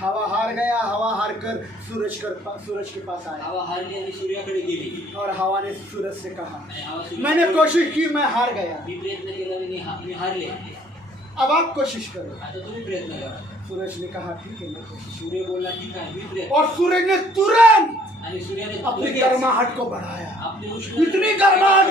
हवा हार गया, हवा हार कर सूरज के पास आया हवा हारली आणि सूर्याकडे गेली और हवा ने सूरज से कहा, आणि हवा सूर्याकडे मैंने गेली. कोशिश की, मैं हार गया, मी प्रयत्न केला आणि मी हारले. अब आप कोशिश करो. आता तुम्ही प्रयत्न करा. सूरज ने कहा ठीक है मैं कोशिश. सूर्य बोलला ठीक आहे मी प्रयत्न. और सूरज ने तुरंत आणि सूर्याने अपनी लगेच गर्माहट को बढ़ाया. आपली उष्णता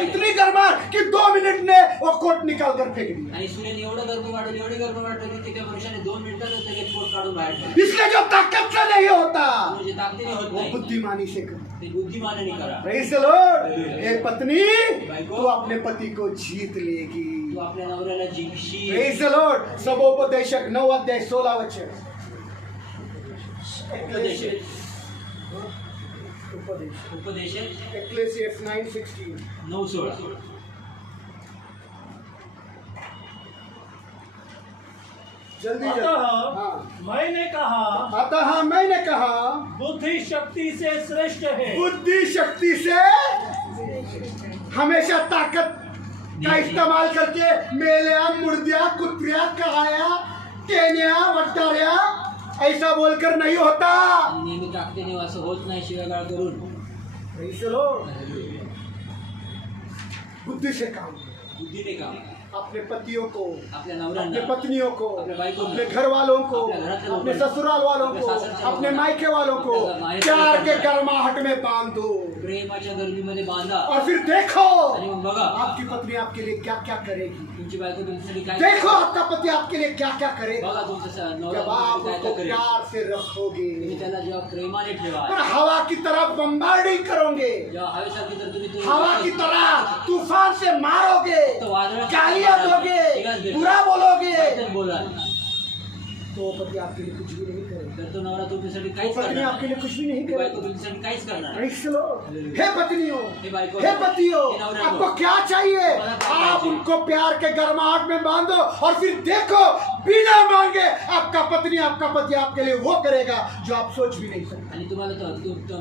इतनी गर्माहट कि 2 मिनट में वो कोट निकाल कर फेंक दिया. आणि सूर्याने एवढं गर्म वाढवलं एवढी गर्म वाढवली की त्या पुरुषाने 2 मिनिटातच लगेच पोट काढून बाहेर टाकलं. इसलिए जो ताकत से नहीं होता म्हणजे ताकदीने होत वो नाही बुद्धिमानी से करो. ते बुद्धिमानाने करा. Praise the Lord. हे पत्नी तू अपने पति को जीत लेगी. तू आपल्या नवऱ्याला जिंकशील. Praise the Lord. सबोपदेशक 9 अध्याय 16 वचन. उपदेश उपदेश Ecclesiastes 9:16. 9:16. जल्दी अतः हाँ. मैंने कहा अतः मैंने कहा बुद्धि शक्ति से श्रेष्ठ है. बुद्धि शक्ति से हमेशा ताकत का इस्तेमाल करके मेल्या, मुर्दिया, कुत्रिया, कहाया, टेनिया, वट्टारिया ऐसा बोलकर नहीं होता. आणि नेहमी ताकदीने असं होत नाही शिवागाळ करून. Praise the Lord. बुद्धि से काम करो. बुद्धीने काम. अपने पतियों को, आपल्या अपने नवऱ्यांना, पत्नियों को, अपने बायकोंना, अपने घर वालों को, अपने घरातल्या अपने लोकांना, ससुराल वालों अपने को, सासरच्या अपने लोकांना, मायके वालों को अपने मायके प्यार के लोकांना, गर्माहट में बांध दो. प्रेमाच्या गर्मीमध्ये बांधा. और फिर देखो आणि मग बघा आपकी पत्नी आपके लिए क्या क्या करेगी. तुमची बायको तुमच्यासाठी काय देखो आपका पति आपके लिए क्या क्या करेगा. बघा तुमचा नवरा जब आप तुमच्यासाठी काय उसको काय करेल. प्यार से रखोगे तुम्ही त्याला जेव्हा प्रेमाने ठेवा, और हवा की तरह बम्बार्डिंग करोगे, जेव्हा हवेसारखी तर तुम्ही हवा की तरह तूफान से मारोगे, तो वादळात गालियां दोगे, बुरा बोलोगे, वाईटच बोलाल, तो वो पति आपके लिए कुछ भी नहीं करेगा. तर तो नवरा तुमच्यासाठी वो काहीच पत्नी करणार आपके नाही. लिए कुछ भी नहीं ती बायको करेगी. तुमच्यासाठी काहीच करणार नाही. Praise the Lord. हे पत्नियों, हे बायको, हे पतियों, हे नवऱ्यानो, आपको क्या चाहिए. तुम्हाला काय आप पाहिजे? उनको प्यार के गर्माहट में बांधो और फिर देखो बिना मांगे आपका पत्नी, आपका पति आपके लिए वो करेगा जो आप सोच भी नहीं सकते. आणि तुम्हाला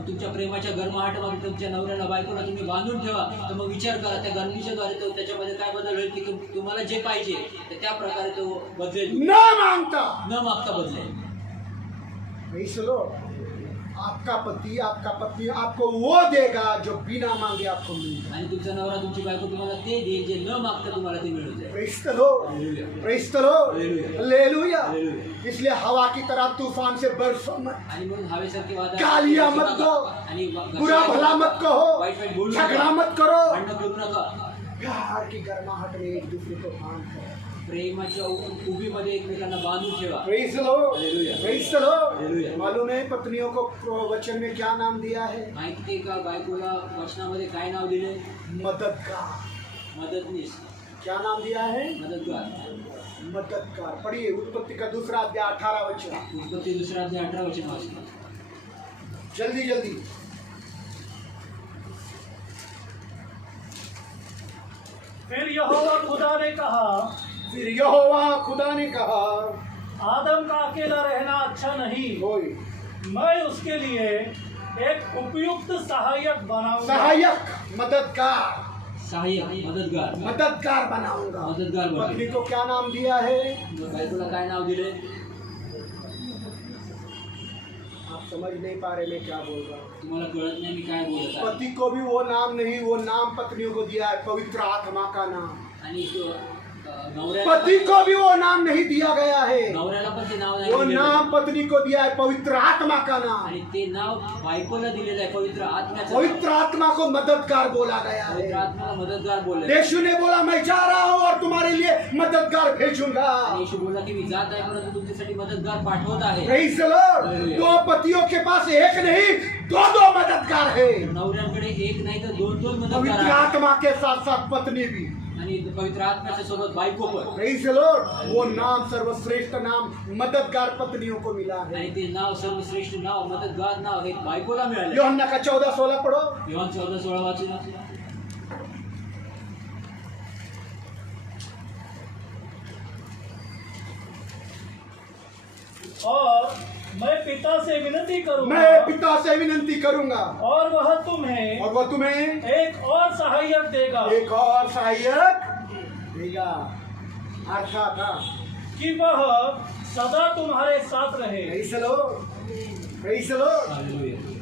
तुमच्या प्रेमाच्या गरमाहटामध्ये तुमच्या नवऱ्याला बायकोला तुम्ही बांधून ठेवा. तर मग विचार करा त्या गरमीच्या द्वारे तो त्याच्यामध्ये काय बदल होईल की तुम्हाला जे पाहिजे तर त्या प्रकारे तो बदलेल, न मांगता. न मागता बदलेल. Praise the Lord. आपका पति, आपका पत्नी आपको वो देगा जो बिना मांगे आपको मिलेगा. आणि तुमचा नवरा तुमची बायको तुम्हाला ते देईल जे न मागता तुम्हाला ते मिळून जाईल. Praise the Lord. Praise the Lord. Hallelujah. Hallelujah. Hallelujah. इसलिए हवा की तरह तूफान से बरसो मत. आणि म्हणून हवेसारखी वादळ गालियां मत दो, आणि बुरा भला मत कहो, वाईट वाईट बोलू झगड़ा नका, मत करो. भांडण करू नका. प्यार की गर्माहट में एक दूसरे को बांध करो. प्रेमाच्या उभीमध्ये एकमेकांना बांधून ठेवा. Praise the Lord. Hallelujah. Praise the Lord. Hallelujah. मालूम है पत्नियों को वचन में क्या नाम दिया है. माहिती आहे का बायकोला वचनामध्ये काय नाव दिले. मददगार. मदतनीस. क्या नाम दिया है. मदतगार. मददगार. पढ़िए उत्पत्ति का 2 अध्याय 18 वचन. उत्पत्ती 2 अध्याय 18 वचन वाचलं. जल्दी जल्दी. फिर यहोवा खुदा ने कहा, फिर यहोवा खुदा ने कहा, आदम का अकेला रहना अच्छा नहीं, होय. मैं उसके लिए एक उपयुक्त सहायक बनाऊंगा. सहायक, मददगार, सहाय्यक, मदतगार. मददगार बनाऊंगा. मददगार बनवेल. पत्नी को क्या नाम दिया है. बायकोला काय नाव दिले. आप समझ नहीं पा रहे मैं क्या बोल रहा हूँ. तुम्हाला कळत नाही मी काय बोलत आहे. पति को भी वो नाम नहीं, वो नाम पत्नियों को दिया है, पवित्र आत्मा का नाम. आणि तो, नवऱ्याला पति को भी वो नाम नहीं दिया गया है. नवऱ्याला पण ते नाव नाही वो दिलेलं. नाम पत्नी को दिया है पवित्र आत्मा का नाम. आणि ते नाव बायकोला दिलेलं आहे पवित्र आत्म्याचं. पवित्र आत्मा को मददगार बोला गया पवित्र है. आत्म्याला मदतगार बोलले. यीशु ने बोला मैं जा रहा हूँ और तुम्हारे लिए मददगार भेजूंगा. आणि येशू बोलला की मी जात आहे परंतु तुमच्यासाठी मदतगार पाठवत आहे. Praise the Lord. Hallelujah. 2 पतियों के पास एक नहीं 2 मददगार है. नवऱ्यांकडे एक नाही तर 2 मदतगार पवित्र आहेत. आत्मा के साथ साथ पत्नी भी. आणि पवित्र आत्म्याच्या सोबत बायको पण. Praise the Lord. वो नाम सर्वश्रेष्ठ नाम मददगार पत्नियों को मिला है. आणि ते नाव सर्वश्रेष्ठ नाव मदतगार नाव हे बायकोला मिळाले. यूहन्ना का 14:16 पढ़ो. योहान 14:16 वाचून. और मैं पिता से विनती करूंगा, मैं पिता से विनती करूंगा और वह तुम्हें और वो तुम्हें एक और सहायक देगा, एक और सहायक देगा. अर्थात कि वह सदा तुम्हारे साथ रहे। Praise the Lord, praise the Lord. Hallelujah.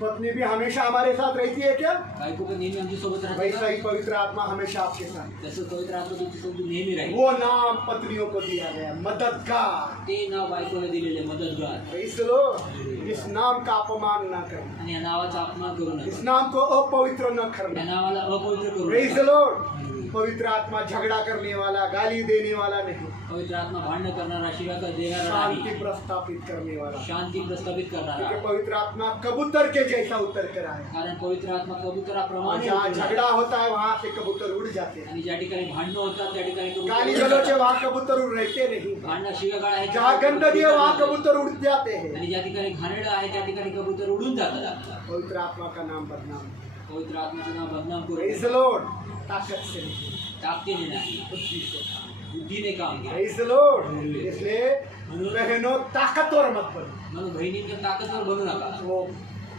पत्नी भी हमेशा हमारे साथ रहती है क्या? बायको पण नेहमी आमच्या सोबत राहते वैसा का? ही पवित्र आत्मा हमेशा आपके साथ। तसं पवित्र आत्मा तुमच्यासोबत नेहमी राहील। वो नाम पत्नियों को दिया गया, मददगार। ते नाव बायकोला दिलेले मदतगार। Praise the Lord. इस नाम का अपमान न करना, आणि या नावाचा अपमान करू इस नका, नाम को अपवित्र न या करना। नावाला अपवित्र करू प्रेज़ द नका। लॉर्ड। पवित्र आत्मा झगड़ा करने वाला, गाली देने वाला नहीं, पवित्र आत्मा भांडण करणारा, शिव्या देणारा शांति नाही, प्रस्थापित करने वाला। शांती प्रस्थापित करणारा। क्योंकि पवित्र आत्मा कबूतर के जैसा उतर कर आया, कारण पवित्र आत्मा और कबुतराप्रमाणे जहाँ उतरला. झगड़ा होता है वहां से कबूतर उड़ जाते हैं, आणि ज्या ठिकाणी भांडणं होतात त्या ठिकाणी गाली कबूतर गलोचे वहां कबूतर उड़ रहते नहीं, भांडणं शिव्यागाळ आहे जहाँ गंदगी है वहां कबूतर उड़ जाते हैं। आणि ज्या ठिकाणी घाणेरडं आहे त्या ठिकाणी कबूतर उडून जातात. पवित्र आत्मा का नाम बदनाम, पवित्र आत्म्याचं नाव बदनाम प्रेज़ करू द लॉर्ड। ताकत से नहीं, ताकदीने नाही, बुद्धि से काम। बुद्धीने काम घ्या. Praise the Lord. इसलिए बहनों ताकतवर मत बनो। म्हणून बहिणींच्या ताकदवर बनू नका. वो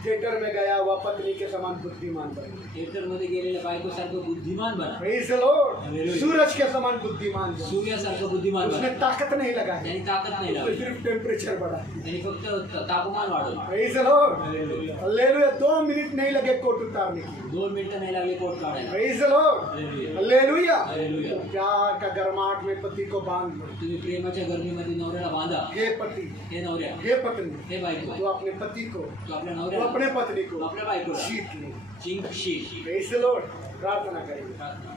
थिएटर में गया हुआ पत्नी के समान बुद्धिमान बनो। थिएटर मध्ये गेलेल्या बायकोसारखं बुद्धिमान बना, प्रेज़ द लॉर्ड। हालेलुया। सूरज के समान बुद्धिमान बनो। सूर्यासारखं बुद्धिमान उसने बना. ताकत नहीं लगाई, त्यांनी ताकद नाही उसने लावली, सिर्फ टेम्परेचर बढ़ा। त्यांनी फक्त तापमान वाढवलं. Praise the Lord. Hallelujah. Hallelujah. 2 minute नहीं लगे कोट उतारने के। 2 मिनिटं नाही लागले कोट काढायला. Praise the Lord. Hallelujah. Hallelujah. Hallelujah. प्यार का गर्माहट में पति को बांध लो। तुम्ही प्रेमाच्या गर्मीमध्ये नवऱ्याला बांधा. हे पति, हे नवऱ्या, हे पत्नी, हे बायको, तो अपने पति को, तू आपल्या तो नवऱ्याला, अपने पत्नी को आपल्या बायकोला जीत ले। जिंकशील. Praise the Lord. प्रार्थना करेंगे। प्रार्थना.